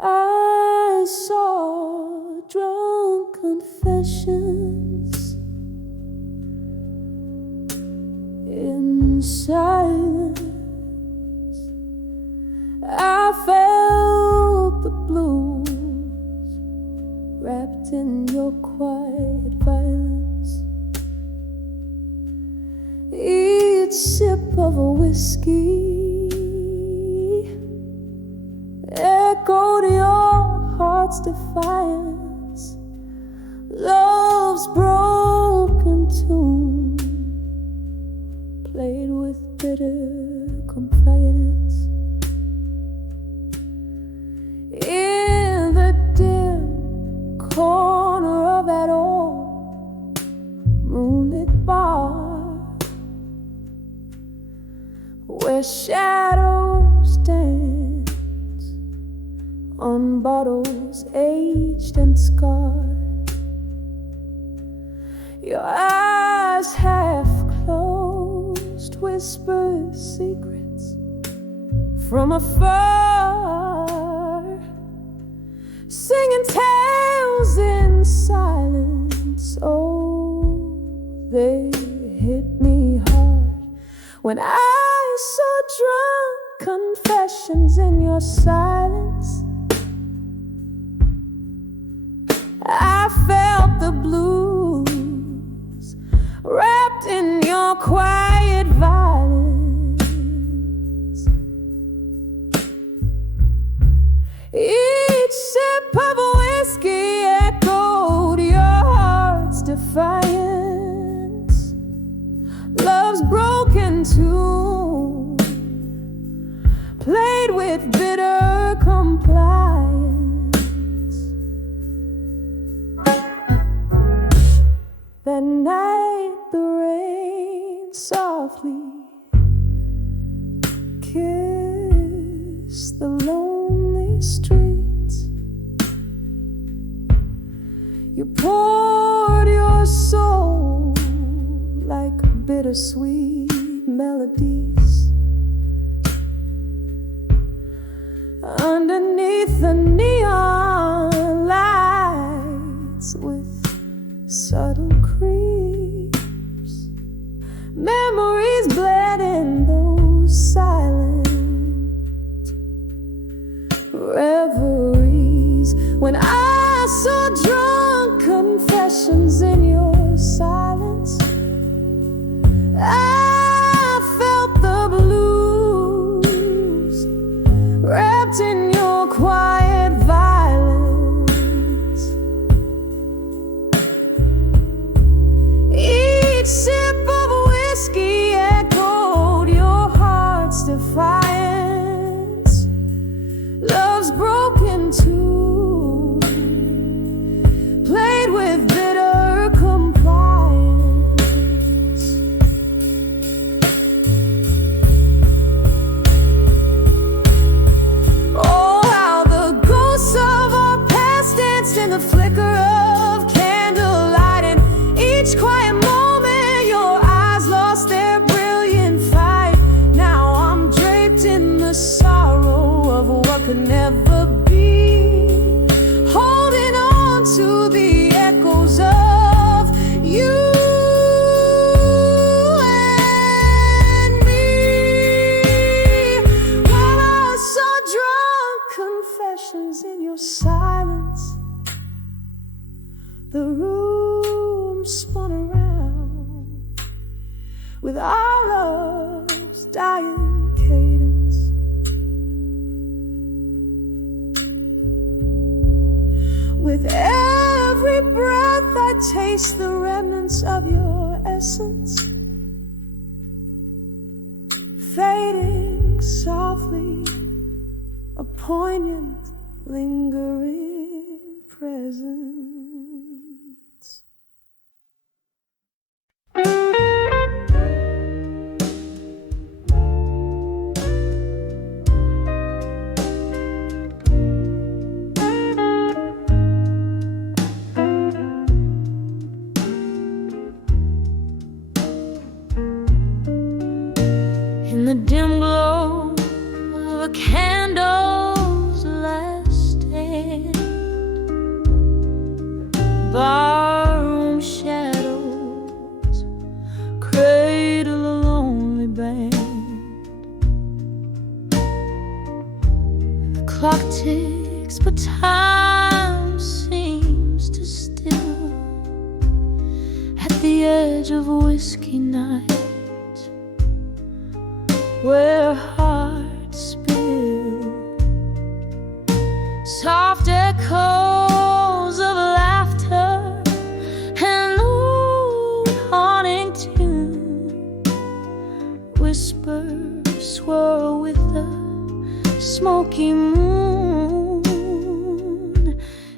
I saw drunk confessions in silence. I felt the blues wrapped in your quiet violence. Each sip of a whiskey echoed your heart's defiance. Love's broken tune played with bitter complaints. In the dim corner of that old moonlit bar, where shadows dance on bottles aged and scarred, your eyes half closed, whisper secrets from afar, singing tales in silence. Oh, they hit me hard when I saw drunk confessions in your silence. I felt the blues wrapped in your quiet violence. Each sip of whiskey echoed your heart's defiance. Love's broken tune played with bitter compliance. That night the rain softly kissed the lonely streets. You poured your soul like bittersweet melodies underneath the neon lights with subtle creeps. Memories bled in those silent reveries when I saw drunk confessions in your silence. I felt the blues wrapped in your quiet violence. Each sip of whiskey echoed your heart's defiance. Love's broken too, played with bitter compliance. Oh, how the ghosts of our past danced in the flicker of candlelight. And each quiet moment your eyes lost their brilliant fight. Now I'm draped in the sorrow of what could never be, holding on to the echoes of you and me. While I saw drunk confessions in your silence, the room spun around with our love's dying cadence. With every breath I taste the remnants of your essence, fading softly, a poignant, lingering presence. In the dim glow of a candle's last stand, barroom shadows cradle a lonely band. The clock ticks, but time seems to still at the edge of a whiskey night, where hearts spill soft echoes of laughter and old haunting tune whisper milky moon.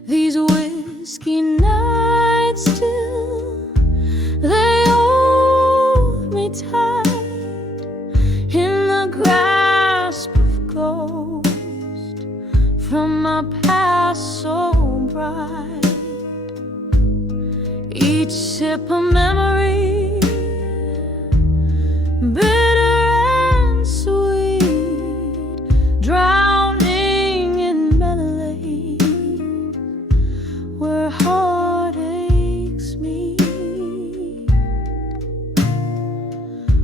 These whiskey nights still, they hold me tight in the grasp of ghost from my past so bright. Each sip a memory, bitter and sweet, drowning in melody where heartaches meet.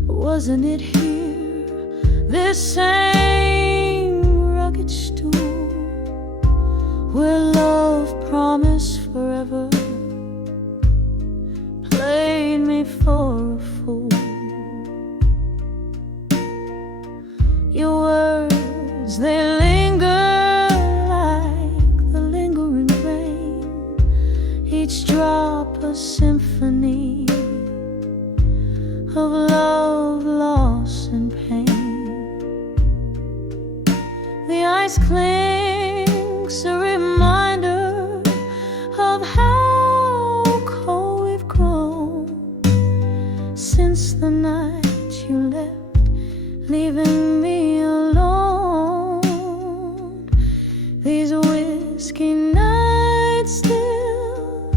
Wasn't it here, this same rugged stool, where love promised forever played me for a fool? Your words, they linger like the lingering rain, each drop a symphony of love, loss, and pain. The ice clings, a reminder of how cold we've grown since the night you left, leaving me alone. These whiskey nights still,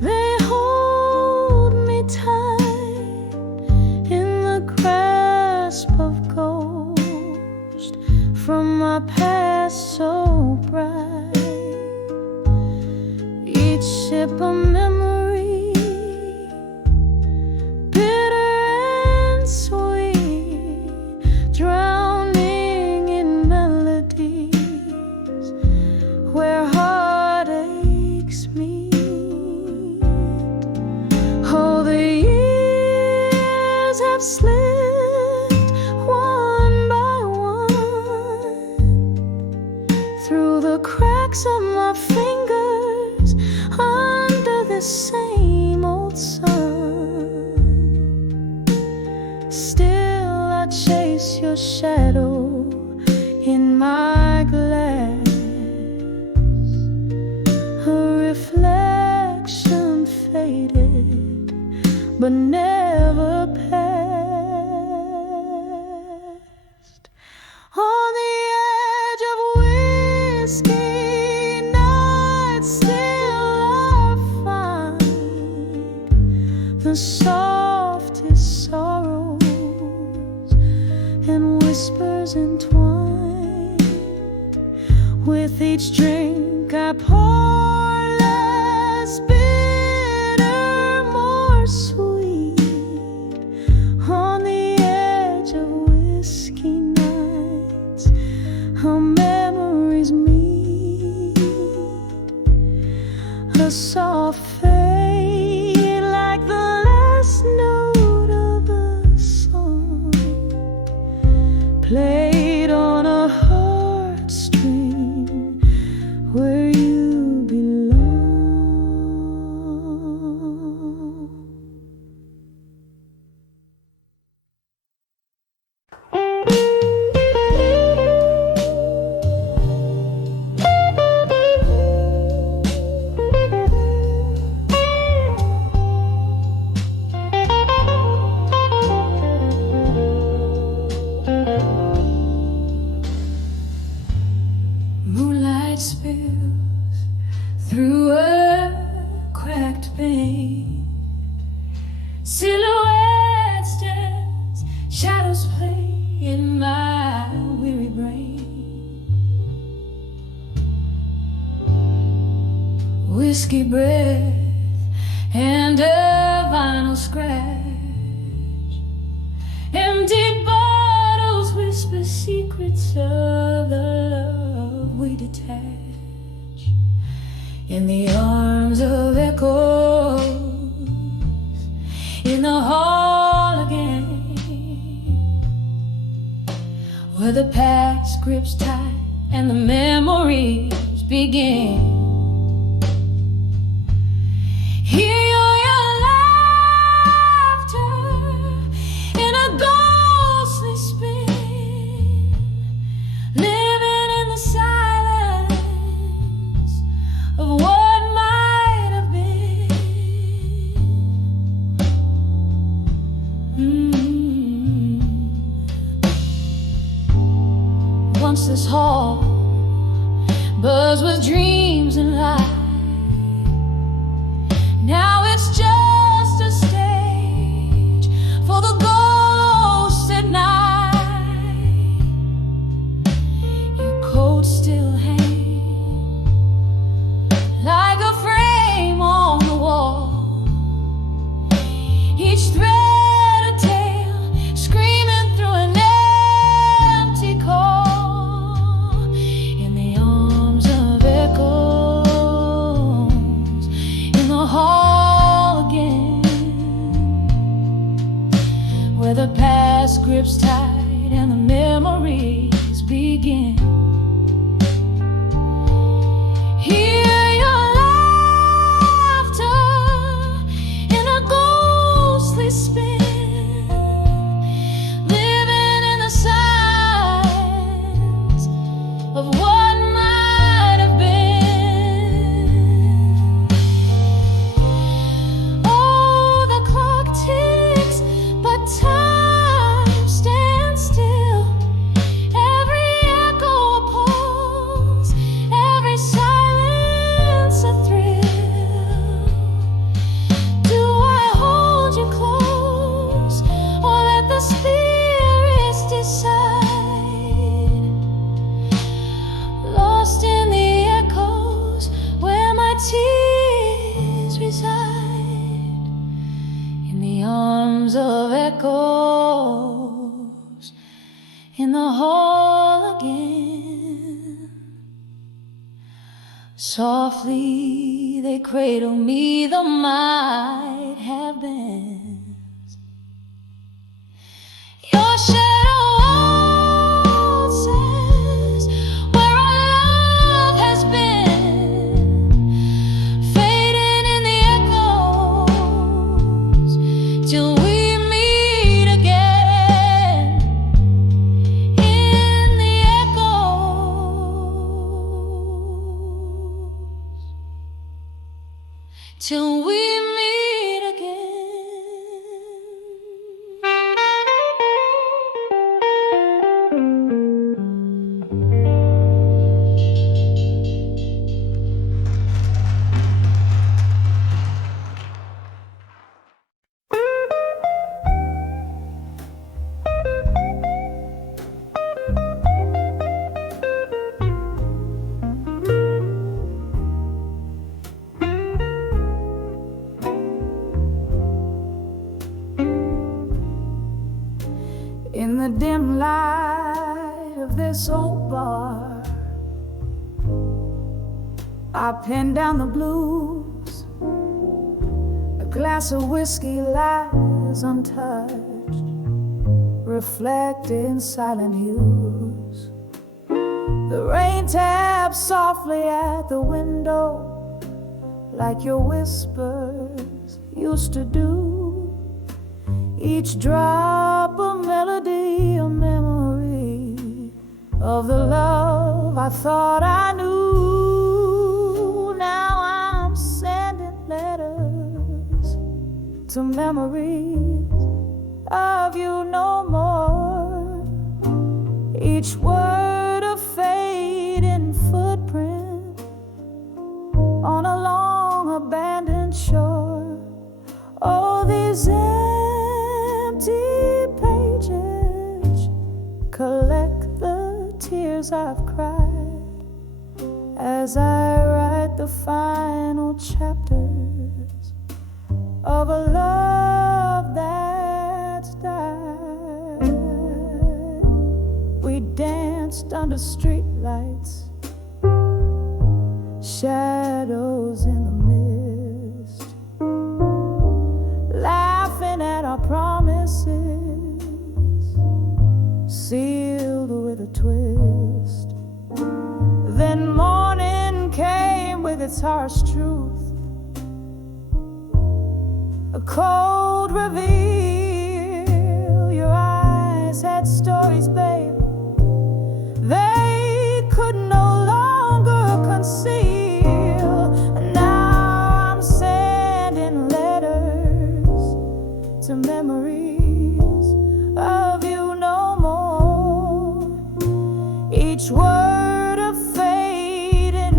they hold me tight in the grasp of ghost from my past so bright. Each sip a memory, bitter and sweet, drowning in melodies where heartaches meet. Oh, the years have slipped one by one through the cracks of my fingers under the same old sun. Still I chase your shadow in my glass, a reflection faded but never passed. On the edge of whiskey nights still I find the softest sorrows and whispers entwined. With each drink I pour less bitter, more sweet. On the edge of whiskey nights, our memories meet. A soft fade like the last note of a song played on a heartstring where you belong. Moonlight spills through a cracked pane. Silhouettes dance, shadows play in my weary brain. Whiskey breath and a vinyl scratch. Empty bottles whisper secrets of the love we detach in the arms of echoes, in the hall again, where the past grips tight and the memories begin. Hear your laughter in a ghostly spin, living in the buzz with dreams and light. Now it's just a stage for the ghosts at night. Your coat still hangs like a frame on the wall. Each thread a tale screaming through an empty call. In the arms of echoes, in the hall again, where the past grips tight and the memories begin. Hear your laughter in a ghostly spin, living in the silence of what might have been. Oh, the clock ticks, but time stands still. Every echo a pulse, every silence a thrill. Do I hold you close, or let the spirits decide? Lost in the echoes where my tears reside. In the arms of echoes, in the hall again. Softly they cradle me, the might have been. Your shadow waltzes where our love has been, fading in the echoes till we meet again. In the echoes till we meet again. In the dim light of this old bar, I pen down the blues. A glass of whiskey lies untouched, reflecting silent hues. The rain taps softly at the window, like your whispers used to do. Each drop a melody, a memory of the love I thought I knew. Now I'm sending letters to memories of you no more. Each word a fading footprint on a long abandoned shore. Oh, these empty pages collect the tears I've cried as I write the final chapters of a love that's died. We danced under streetlights, shadows in the mist, laughing at our promises, sealed with a twist. Then morning came with its harsh truth, a cold reveal. Your eyes had stories, babe, they could no longer conceal. Now I'm sending letters to memories of you no more. Each word a fading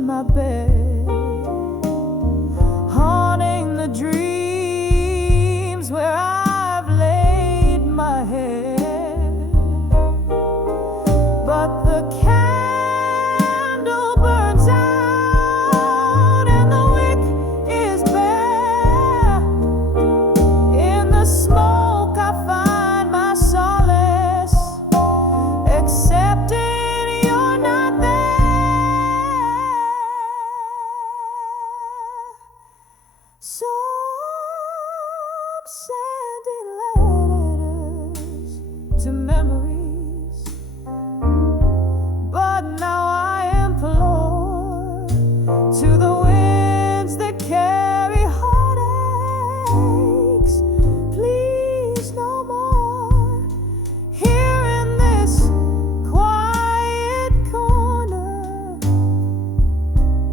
in my bed, haunting the dreams where I've laid my head. But the candle burns out and the wick is bare. In the smoke I find my solace, accepting you're not there. Some sending letters to memories, but now I implore to the winds that carry heartaches, please no more. Here in this quiet corner,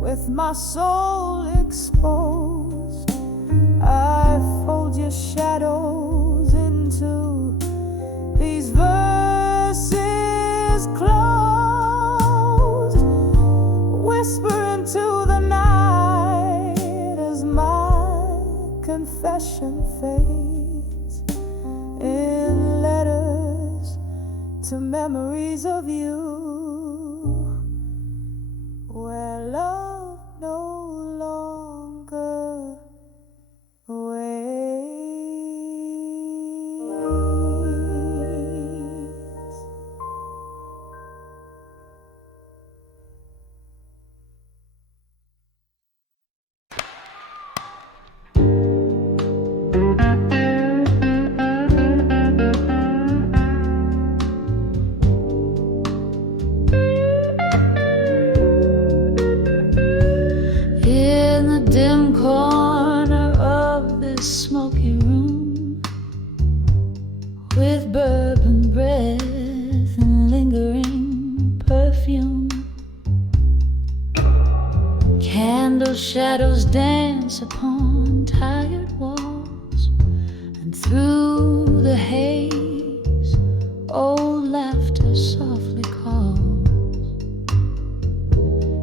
with my soul exposed, I fold your shadows into these verses closed, whisper into the night as my confession fades in letters to memories of you, where love no longer waits. In the dim corner of this smoky room, with bourbon breath and lingering perfume, candle shadows dance upon tired walls, and through the haze old laughter softly calls.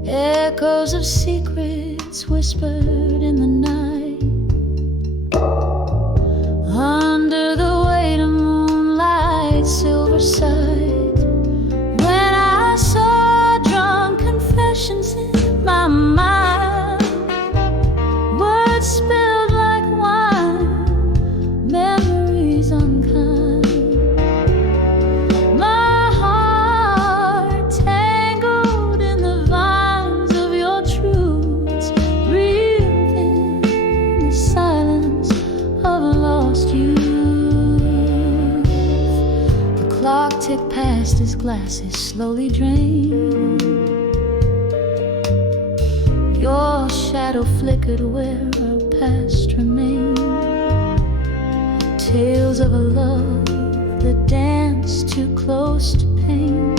Echoes of secrets whispered in the night, under the weight of moonlight, silver sight. When I saw drunk confessions in my mind, words spilled like wine, memories unkind. My heart tangled in the vines of your truths, breathed in the silence of a lost youth. The clock ticked past as glasses slowly drained. Your shadow flickered where our past remained. Tales of a love that danced too close to pain.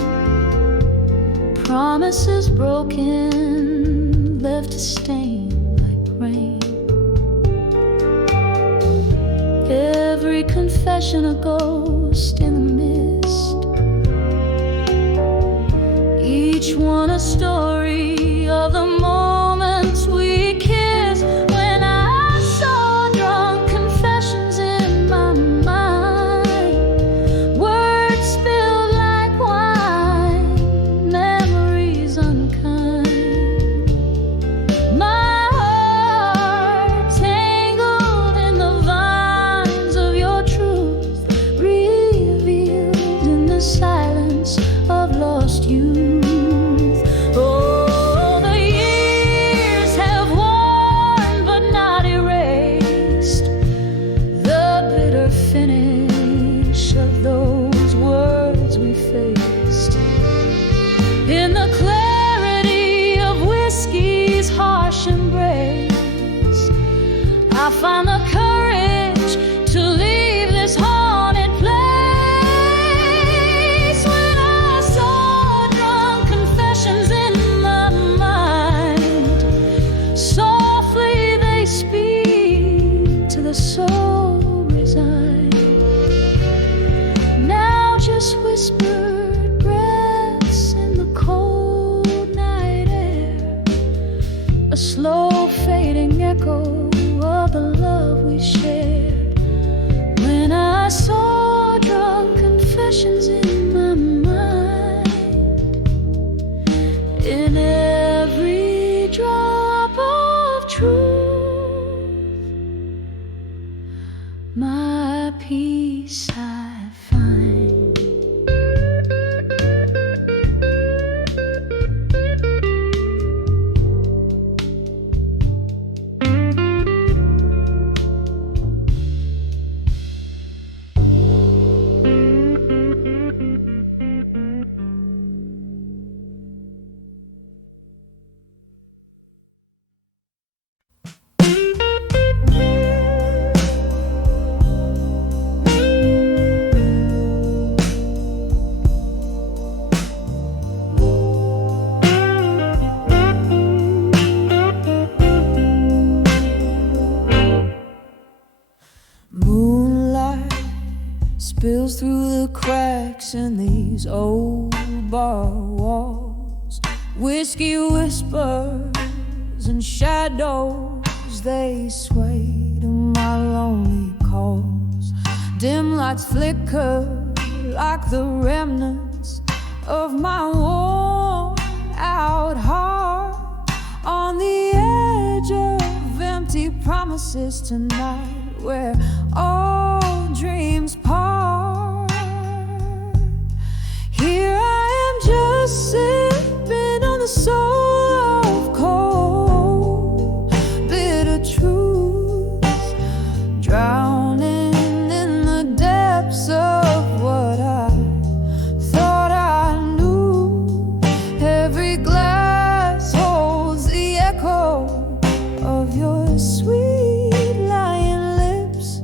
Promises broken, left a stain like rain. Every confession a ghost in the mist, each one a story of the moments we kissed. When I saw drunk confessions in my mind, words spilled like wine, memories unkind. My heart tangled in the vines of your truth, revealed in the silence of lost youth. Oh, the years have worn but not erased the bitter finish of those words we faced. In the clarity of whiskey's harsh embrace, I find the courage to leave this haunted place. When I saw drunk confessions in my mind, softly they speak to the soul resigned. Now just whispered breaths in the cold night air, a slow fading echo of the love we shared. When I saw drunk confessions in my mind, in every drop of truth, my peace I find. Moonlight spills through the cracks in these old bar walls. Whiskey whispers and shadows, they sway to my lonely calls. Dim lights flicker like the remnants of my worn out heart, on the edge of empty promises tonight, where all dreams part. Here I am, just sipping on the soul of cold, bitter truths, drowning in the depths of what I thought I knew. Every glass holds the echo of your sweet lying lips,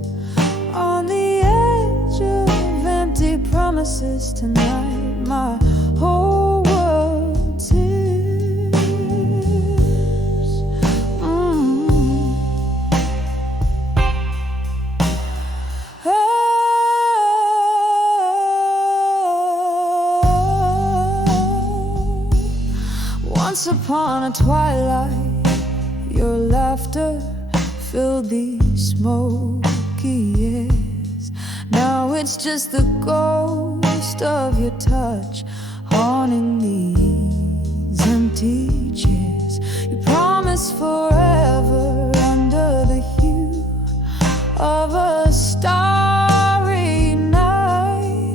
on the edge of empty promises tonight, my whole world tips. Oh. Once upon a twilight, your laughter filled these smoky years. Now it's just the ghost of your touch haunting these empty chairs. You promised forever under the hue of a starry night,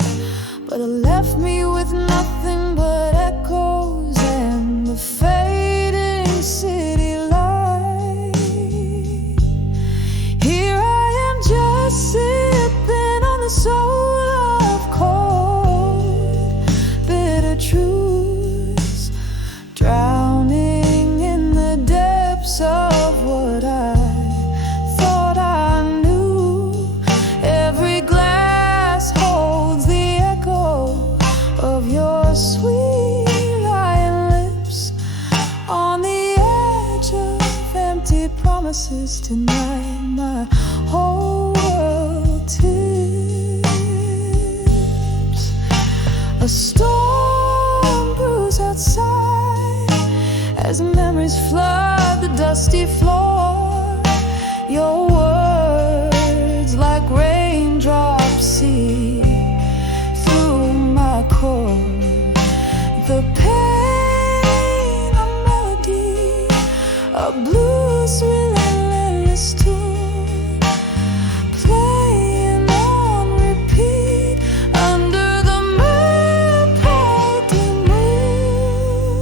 but it left me with nothing but echoes and the fading city light. Here I am, just sipping on the soul of cold, bitter truths, drowning in the depths of what I thought I knew. Every glass holds the echo of your sweet lying lips, on the edge of empty promises tonight, my whole world tips. A storm brews outside as memories flood the dusty floor. Your words like raindrops see through my core. The pain, a melody, a blues relentless tune, playing on repeat under the pale moon.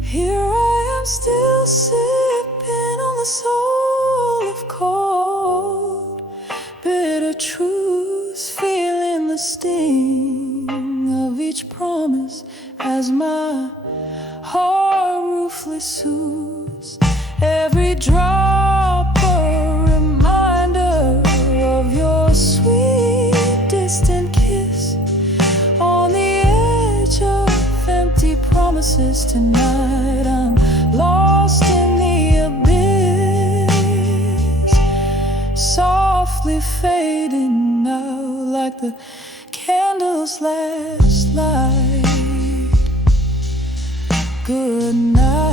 Here I am, still sipping on the soul of cold, bitter truths, feeling the sting of each promise as my heart ruthless soothes. Every drop a reminder of your sweet distant kiss, on the edge of empty promises tonight. I'm lost in the abyss, softly fading now like the candles last light. Good night.